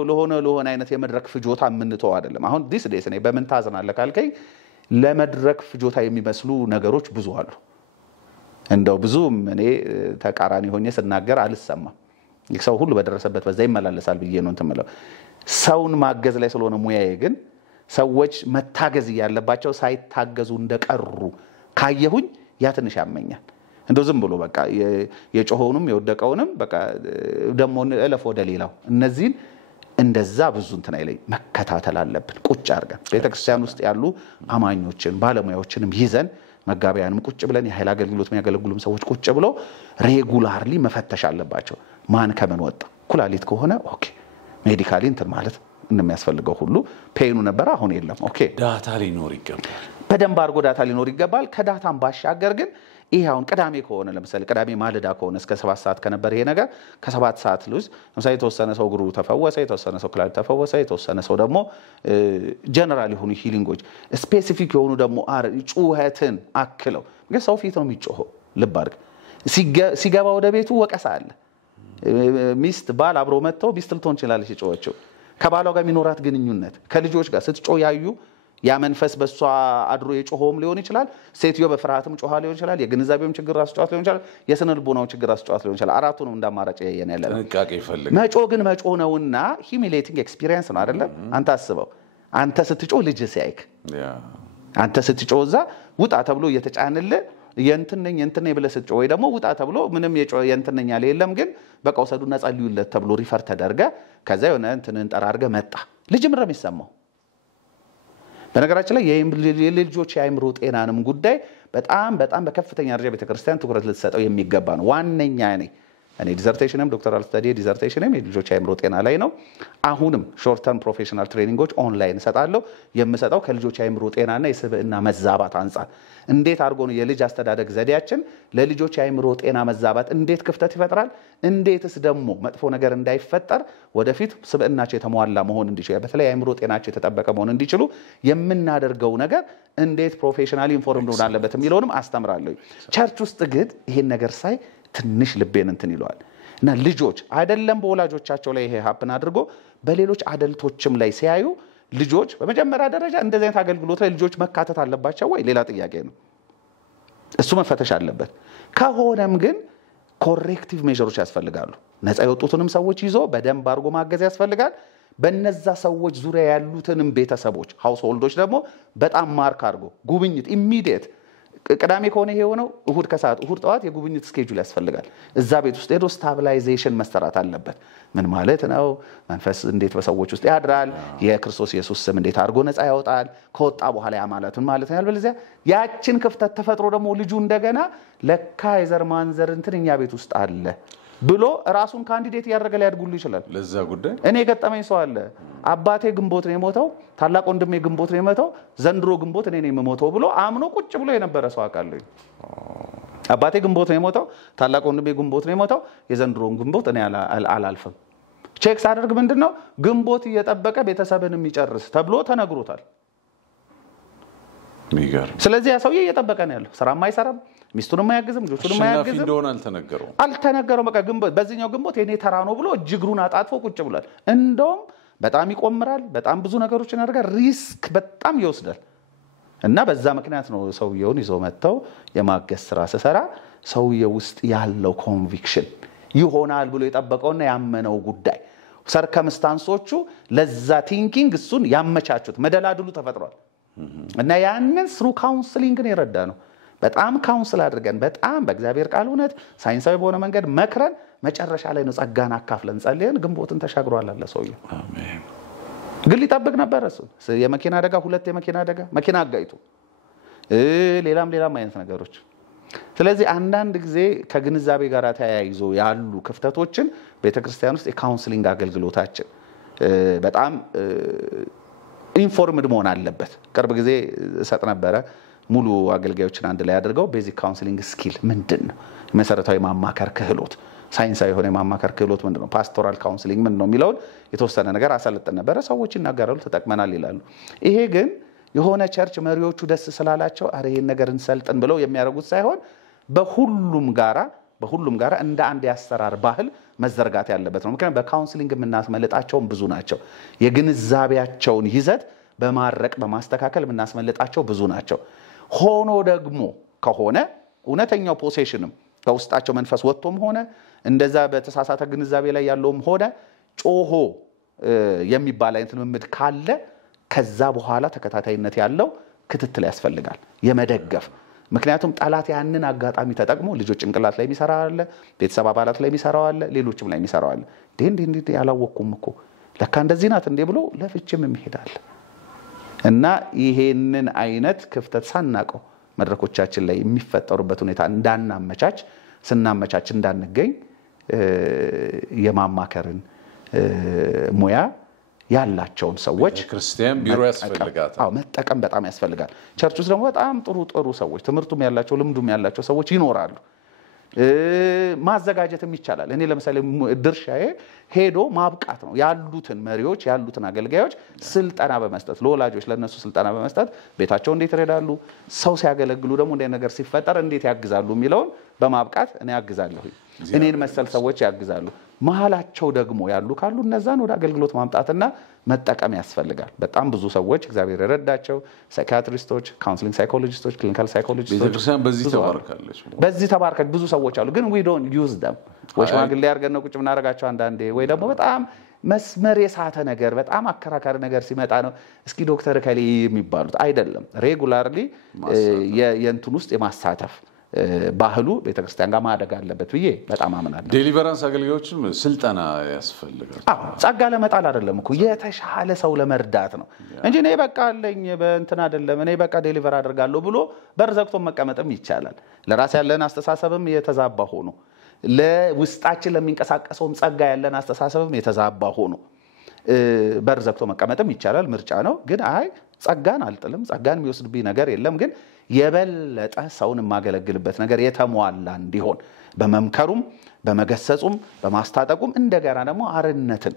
ለሆነ አይነት የመድረክ ፍጆታ ምንተው አይደለም አሁን ዲስ ዴይስ እኔ በምን ታዝናለህ ካልከኝ ለመድረክ ፍጆታ የሚመስሉ ነገሮች ብዙ አሉ እንደው ብዙም እኔ ተቃራኒ ሆኜ ስናገር አልሰማም ሰው ሁሉ በደረሰበት በዛ ይመላለሳል ብዬ ነው እንተመለው ሰውን ማገዝ ላይ ስለሆነ ሙያዬ ግን ሰዎች መታገዝ ያለባቸው ሳይታገዙ እንደቀሩ ካየሁኝ ያ ትንሽ ያመኛል እንደው ዝም ብሎ በቃ የጮኸውንም የወደቀውንም በቃ ደሞ እለፍ ወደ ሌላው እነዚህን እንደዛ ብዙ እንትን አይለይ መከታተል አለብን ቁጭ አርገን ቤተክርስቲያን ውስጥ ያሉ አማኞችን ባለሙያዎችንም ይዘን መጋቢያንም ቁጭ ብለን የኃይል አገልግሎት የሚያገለግሉም ሰዎች ቁጭ ብለው ሬጉላርሊ መፈተሽ አለባቸው ማን ከመን ወጣ ኩላሊት ከሆነ ኦኬ ሜዲካሊ እንትን ማለት እንደሚያስፈልገው ሁሉ ፔኑ ነበር አሁን የለም ኦኬ ዳታ ሊኖር ይገባል በደንብ አርጎ ዳታ ሊኖር ይገባል ከዳታም ባሻገር ግን ይሄውን ቅዳሜ ከሆነ ለምሳሌ ቅዳሜ ማለዳ ከሆነ እስከ 7 ሰዓት ከነበር ይሄ ነገር ከ7 ሰዓት ልጅ ለምሳሌ የተወሰነ ሰው ግሩ ተፈወሰ የተወሰነ ሰው ኩላሊት ተፈወሰ የተወሰነ ሰው ደግሞ ጀነራል የሆኑ ሂሊንጎች ስፔሲፊክ የሆኑ ደግሞ ጩኸትን አክለው ግን ሰው ፊት ነው የሚጮኸው ልብ አድርግ ሲገባ ወደ ቤቱ ወቀሳ አለ ሚስት ባል አብሮ መጥተው ሚስት ልትሆን ይችላልሽ ጮኸቸው ከባሏ ጋር የሚኖራት ግንኙነት ከልጆች ጋር ስትጮህ ያዩ ያ መንፈስ በሷ አድሮ የጮኸውም ሊሆን ይችላል ሴትዮ በፍርሃትም ጮሃ ሊሆን ይችላል የግንዛቤውም ችግር አስጫዋት ሊሆን ይችላል የስነ ልቦናው ችግር አስጫዋት ሊሆን ይችላል አራቱንም እንዳማራጭ ያየን ያለ ጥንቃቄ ይፈልጋል መጮህ ግን መጮህ ነውና ሂሚሌቲንግ ኤክስፒሪየንስ ነው አይደለም አንተ አስበው አንተ ስትጮህ ልጅ ሲያይክ አንተ ስትጮህ እዛ ውጣ ተብሎ እየተጫነለ የእንትነኝ ብለህ ስትጮህ ወይ ደግሞ ውጣ ተብሎ ምንም የእንትነኛ የለም ግን በቃ ወሰዱና ጸልዩለት ተብሎ ሪፈር ተደርገ ከዛ የሆነ እንትንን ጠራርገ መጣ ልጅም ረም ይሰማው በነገራችን ላይ የልጆች የአይምሮ ጤናንም ጉዳይ በጣም በከፍተኛ ደረጃ ቤተክርስቲያን ትኩረት ልትሰጠው የሚገባ ነው ዋነኛ እኔ ዲዘርቴሽንም ዶክተራል ስታዲ ዲዘርቴሽንም የልጆች የአይምሮ ጤና ላይ ነው አሁንም ሾርት ተርም ፕሮፌሽናል ትሬኒንጎች ኦንላይን ሰጣለሁ የምሰጠው ከልጆች የአይምሮ ጤናና የስብዕና መዛባት አንፃር እንዴት አርጎ ነው የልጅ አስተዳደግ ዘዴያችን ለልጆች የአይምሮ ጤና መዛባት እንዴት ክፍተት ይፈጥራል እንዴትስ ደግሞ መጥፎ ነገር እንዳይፈጠር ወደፊት ስብዕናቸው የተሟላ መሆን እንዲችሉ በተለይ የአይምሮ ጤናቸው የተጠበቀ መሆን እንዲችሉ የምናደርገው ነገር እንዴት ፕሮፌሽናሊ ኢንፎርምድ ሆነ አለበት የሚለውንም አስተምራለሁ ቸርች ውስጥ ግን ይሄን ነገር ሳይ ትንሽ ልቤን እንትን ይለዋል እና ልጆች አይደለም በወላጆቻቸው ላይ ይሄ ሀፕን አድርጎ በሌሎች አደልቶችም ላይ ሲያዩ ልጆች በመጀመሪያ ደረጃ እንደዚህ አይነት አገልግሎት ላይ ልጆች መካተት አለባቸው ወይ ሌላ ጥያቄ ነው እሱ መፈተሽ አለበት ከሆነም ግን ኮሬክቲቭ ሜዠሮች ያስፈልጋሉ ነፃ የወጡትንም ሰዎች ይዞ በደንብ አርጎ ማገዝ ያስፈልጋል በነዛ ሰዎች ዙሪያ ያሉትንም ቤተሰቦች ሃውስሆልዶች ደግሞ በጣም ማርክ አርጎ ጉብኝት ኢሚዲየት ቅዳሜ ከሆነ ይሄ ሆነው እሁድ ከሰዓት እሁድ ጠዋት የጉብኝት ስኬጁል ያስፈልጋል እዛ ቤት ውስጥ ሄዶ ስታብላይዜሽን መስተራት አለበት ምን ማለት ነው መንፈስ እንዴት በሰዎች ውስጥ ያድራል የክርስቶስ ኢየሱስ ስም እንዴት አድርጎ ነፃ ያወጣል ከወጣ በኋላ ያ ማለት ምን ማለት ነው ያልበለዚያ ያችን ክፍተት ተፈጥሮ ደግሞ ልጁ እንደገና ለካ የዘር ማንዘር እንትኛ ቤት ውስጥ አለ ብሎ ራሱን ካንዲዴት ያደረገ ሊያድጉሉ ይችላል ለዛ ጉዳይ እኔ ገጠመኝ ሰው አለ አባቴ ግንቦት ነው የሞተው ታላቅ ወንድሜ ግንቦት ነው የሞተው ዘንድሮ ግንቦት እኔ ነኝ የምሞተው ብሎ አምኖ ቁጭ ብሎ የነበረ ሰው አቃለኝ አባቴ ግንቦት ነው የሞተው ታላቅ ወንድሜ ግንቦት ነው የሞተው የዘንድሮን ግንቦት እኔ አላልፈም ቼክ ሳደርግ ምንድነው ግንቦት እየጠበቀ ቤተሰብን የሚጨርስ ተብሎ ተነግሮታል ስለዚህ ያ ሰውዬ እየጠበቀ ነው ያለው ስራም አይሰራም ሚስቱንም አያግዝም ልጆቹንም አያግዝም እንደሆነ አልተነገረው በቃ ግንቦት በዚህኛው ግንቦት የኔ ተራ ነው ብሎ እጅግሩን አጣጥፎ ቁጭ ብሏል እንደውም በጣም ይቆምራል በጣም ብዙ ነገሮችን ያደርጋል ሪስክ በጣም ይወስዳል እና በዛ ምክንያት ነው ሰውየውን ይዞ መተው የማገዝ ስራ ሰሰራ ሰውየው ውስጥ ያለው ኮንቪክሽን ይሆናል ብሎ የጠበቀውና ያመነው ጉዳይ ሰርከምስታንሶቹ ለዛ ቲንኪንግ እሱን ያመቻቹት መደላድሉ ተፈጥሯል እና ያንን ስሩ ካውንስሊንግ ነው የረዳ ነው በጣም ካውንስል አድርገን በጣም በእግዚአብሔር ቃል እውነት ሳይንሳዊ በሆነ መንገድ መክረን መጨረሻ ላይ ነው ጸጋን አካፍለን ጸልየን ግንቦትን ተሻግሯል አለ ሰውየው አሜን ግን ሊጠብቅ ነበር እሱ የመኪና አደጋ ሁለት የመኪና አደጋ መኪና አጋይቶ ሌላም አይነት ነገሮች ስለዚህ አንዳንድ ጊዜ ከግንዛቤ ጋር ተያይዞ ያሉ ክፍተቶችን ቤተክርስቲያን ውስጥ የካውንስሊንግ አገልግሎታችን በጣም ኢንፎርምድ መሆን አለበት ቅርብ ጊዜ ሰጥ ነበረ ሙሉ አገልጋዮችን አንድ ላይ አድርገው ቤዚክ ካውንስሊንግ ስኪል ምንድነው መሰረታዊ ማማከር ክህሎት ሳይንሳዊ የሆነ ማማከር ክህሎት ምንድነው ፓስቶራል ካውንስሊንግ ምንድነው የሚለው የተወሰነ ነገር አሰልጠን ነበር ሰዎች ይናገራሉ ተጠቅመናል ይላሉ ይሄ ግን የሆነ ቸርች መሪዎቹ ደስ ስላላቸው አረ ይሄን ነገር እንሰልጥን ብለው የሚያደርጉት ሳይሆን በሁሉም ጋራ እንደ አንድ ያሰራር ባህል መዘርጋት ያለበት ነው ምክንያቱም በካውንስሊንግ የምናስመልጣቸው ብዙ ናቸው የግንዛቤያቸውን ይዘት በማረቅ በማስተካከል የምናስመልጣቸው ብዙ ናቸው ሆኖ ደግሞ ከሆነ እውነተኛው ፖሴሽንም ከውስጣቸው መንፈስ ወጥቶም ሆነ እንደዛ በተሳሳተ ግንዛቤ ላይ ያለውም ሆነ ጮሆ የሚባል አይነት ልምምድ ካለ ከዛ በኋላ ተከታታይነት ያለው ክትትል ያስፈልጋል የመደገፍ ምክንያቱም ጣላት ያንን አጋጣሚ ተጠቅሞ ልጆች ጭንቅላት ላይ የሚሰራው አለ ቤተሰብ አባላት ላይ የሚሰራው አለ ሌሎችም ላይ የሚሰራው አለ እንዴ ያላወቁም እኮ ለካ እንደዚህ ናት እንዴ ብሎ ለፍጭም ይሄዳል እና ይሄንን አይነት ክፍተት ሳናቀው መድረኮቻችን ላይ የሚፈጠሩበት ሁኔታ እንዳናመቻች ስናመቻች እንዳንገኝ የማማከርን ሙያ ያላቸውን ሰዎች ክርስቲያን ቢሮ ያስፈልጋታል መጠቀም በጣም ያስፈልጋል ቸርች ውስጥ ደግሞ በጣም ጥሩ ሰዎች ትምርቱም ያላቸው ልምዱም ያላቸው ሰዎች ይኖራሉ ማዘጋጀትም ይቻላል እኔ ለምሳሌ ድርሻዬ ሄዶ ማብቃት ነው ያሉትን መሪዎች ያሉትን አገልጋዮች ስልጠና በመስጠት ለወላጆች ለነሱ ስልጠና በመስጠት ቤታቸው እንዴት ይረዳሉ ሰው ሲያገለግሉ ደግሞ እንደ ነገር ሲፈጠር እንዴት ያግዛሉ የሚለውን በማብቃት እኔ ያግዛለሁ እኔን መሰል ሰዎች ያግዛሉ መሐላቸው ደግሞ ያሉ ካሉ እነዛን ወደ አገልግሎት ማምጣትና መጠቀም ያስፈልጋል በጣም ብዙ ሰዎች እግዚአብሔር ይረዳቸው ሳይኪያትሪስቶች ካውንስሊንግ ሳይኮሎጂስቶች ክሊኒካል ሳይኮሎጂስቶች ቤተክርስቲያን በዚህ ተባርከች ብዙ ሰዎች አሉ ግን we don't use them ወይ ሽማግሌ ያርገን ነው ቁጭ ምናረጋቸው አንዳንዴ ወይ ደግሞ በጣም መስመር የሳተ ነገር በጣም አከራካሪ ነገር ሲመጣ ነው እስኪ ዶክተር ከሊ የሚባሉት አይደለም ሬጉላርሊ የእንትን ውስጥ የማሳተፍ ባህሉ ቤተክርስቲያን ጋር ማደግ አለበት ብዬ በጣም አምናለሁ ዴሊቨራንስ አገልጋዮችም ስልጠና ያስፈልጋል ጸጋ ለመጣል አይደለም እኮ የተሻለ ሰው ለመርዳት ነው እንጂ እኔ በቃ አለኝ በእንትን አይደለም እኔ በቃ ዴሊቨር አደርጋለሁ ብሎ በርዘግቶ መቀመጥም ይቻላል ለራስ ያለን አስተሳሰብም የተዛባ ሆኖ ለውስጣችን ለሚንቀሳቀሰውም ጸጋ ያለን አስተሳሰብም የተዛባ ሆኖ በርዘግቶ መቀመጥም ይቻላል ምርጫ ነው ግን አይ ጸጋን አልጥልም ጸጋን የሚወስድብኝ ነገር የለም ግን የበለጠ ሰውን ማገለግልበት ነገር የተሟላ እንዲሆን በመምከሩም በመገሰጹም በማስታጠቁም እንደገና ደግሞ አርነትን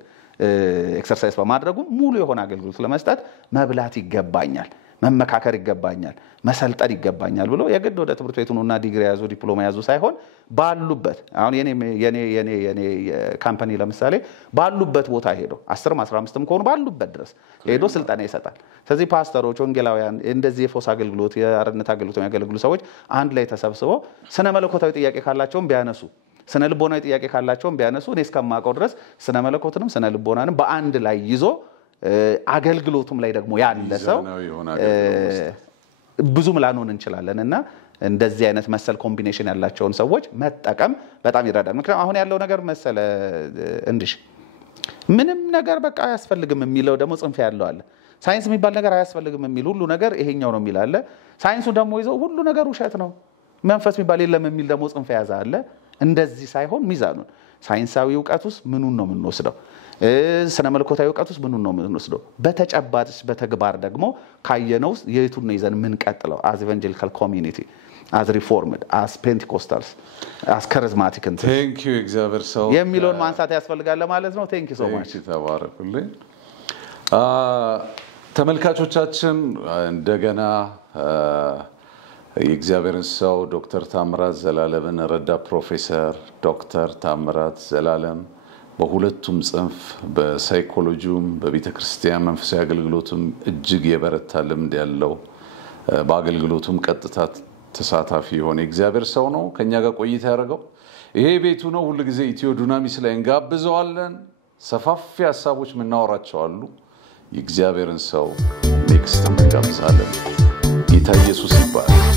ኤክሰርሳይዝ በማድረጉም ሙሉ የሆነ አገልግሎት ለመስጠት መብላት ይገባኛል መመካከር ይገባኛል መሰልጠን ይገባኛል ብሎ የግድ ወደ ትምህርት ቤቱና ዲግሪ ያዙ ዲፕሎማ ያዙ ሳይሆን ባሉበት አሁን የኔ ካምፓኒ ለምሳሌ ባሉበት ቦታ ሄዶ 10 15ም ከሆኑ ባሉበት ድረስ ሄዶ ስልጠና ይሰጣል ስለዚህ ፓስተሮች ወንጌላውያን እንደዚህ የፎስ አገልግሎት የአርነት አገልግሎት የሚያገለግሉ ሰዎች አንድ ላይ ተሰብስበው ስነ መለኮታዊ ጥያቄ ካላቸውም ቢያነሱ ስነ ልቦናዊ ጥያቄ ካላቸውም ቢያነሱ እኔ እስከማቀው ድረስ ስነ መለኮትንም ስነ ልቦናንም በአንድ ላይ ይዞ አገልግሎቱም ላይ ደግሞ ያለ ሰው ብዙ ምላኖን እንችላለንና እንደዚህ አይነት መሰል ኮምቢኔሽን ያላቸውን ሰዎች መጠቀም በጣም ይረዳል ምክንያቱም አሁን ያለው ነገር መሰለ እንድሽ ምንም ነገር በቃ አያስፈልግም የሚለው ደግሞ ጽንፍ ያለው አለ ሳይንስ የሚባል ነገር አያስፈልግም የሚል ሁሉ ነገር ይሄኛው ነው የሚላለ ሳይንሱ ደግሞ ይዘው ሁሉ ነገር ውሸት ነው መንፈስ የሚባል የለም የሚል ደግሞ ጽንፍ ያዛ አለ እንደዚህ ሳይሆን ሚዛኑን ሳይንሳዊ ዕውቀቱስ ምኑን ነው የምንወስደው ስነ መለኮታዊ ዕውቀቱስ ምኑን ነው የምንወስደው በተጨባጭ በተግባር ደግሞ ካየነው የቱን ነው ይዘን ምን ቀጥለው as evangelical community as reformed as pentecostals as charismatic thank you እግዚአብሔር ሰው የሚለውን ማንሳት ያስፈልጋል ማለት ነው thank you so much ተባረኩልኝ ተመልካቾቻችን እንደገና የእግዚአብሔርን ሰው ዶክተር ታምራት ዘላለምን ረዳት ፕሮፌሰር ዶክተር ታምራት ዘላለም በሁለቱም ጽንፍ በሳይኮሎጂውም በቤተክርስቲያን መንፈሳዊ አገልግሎቱም እጅግ የበረታ ልምድ ያለው በአገልግሎቱም ቀጥታ ተሳታፊ የሆነ እግዚአብሔር ሰው ነው ከኛ ጋር ቆይታ ያደርገው ይሄ ቤቱ ነው ሁሉ ጊዜ ኢትዮ ዱናሚስ ላይ እንጋብዘዋለን ሰፋፊ ሐሳቦች ምናወራቸው አሉ የእግዚአብሔርን ሰው ኔክስት እንጋብዛለን ጌታ ኢየሱስ ይባረክ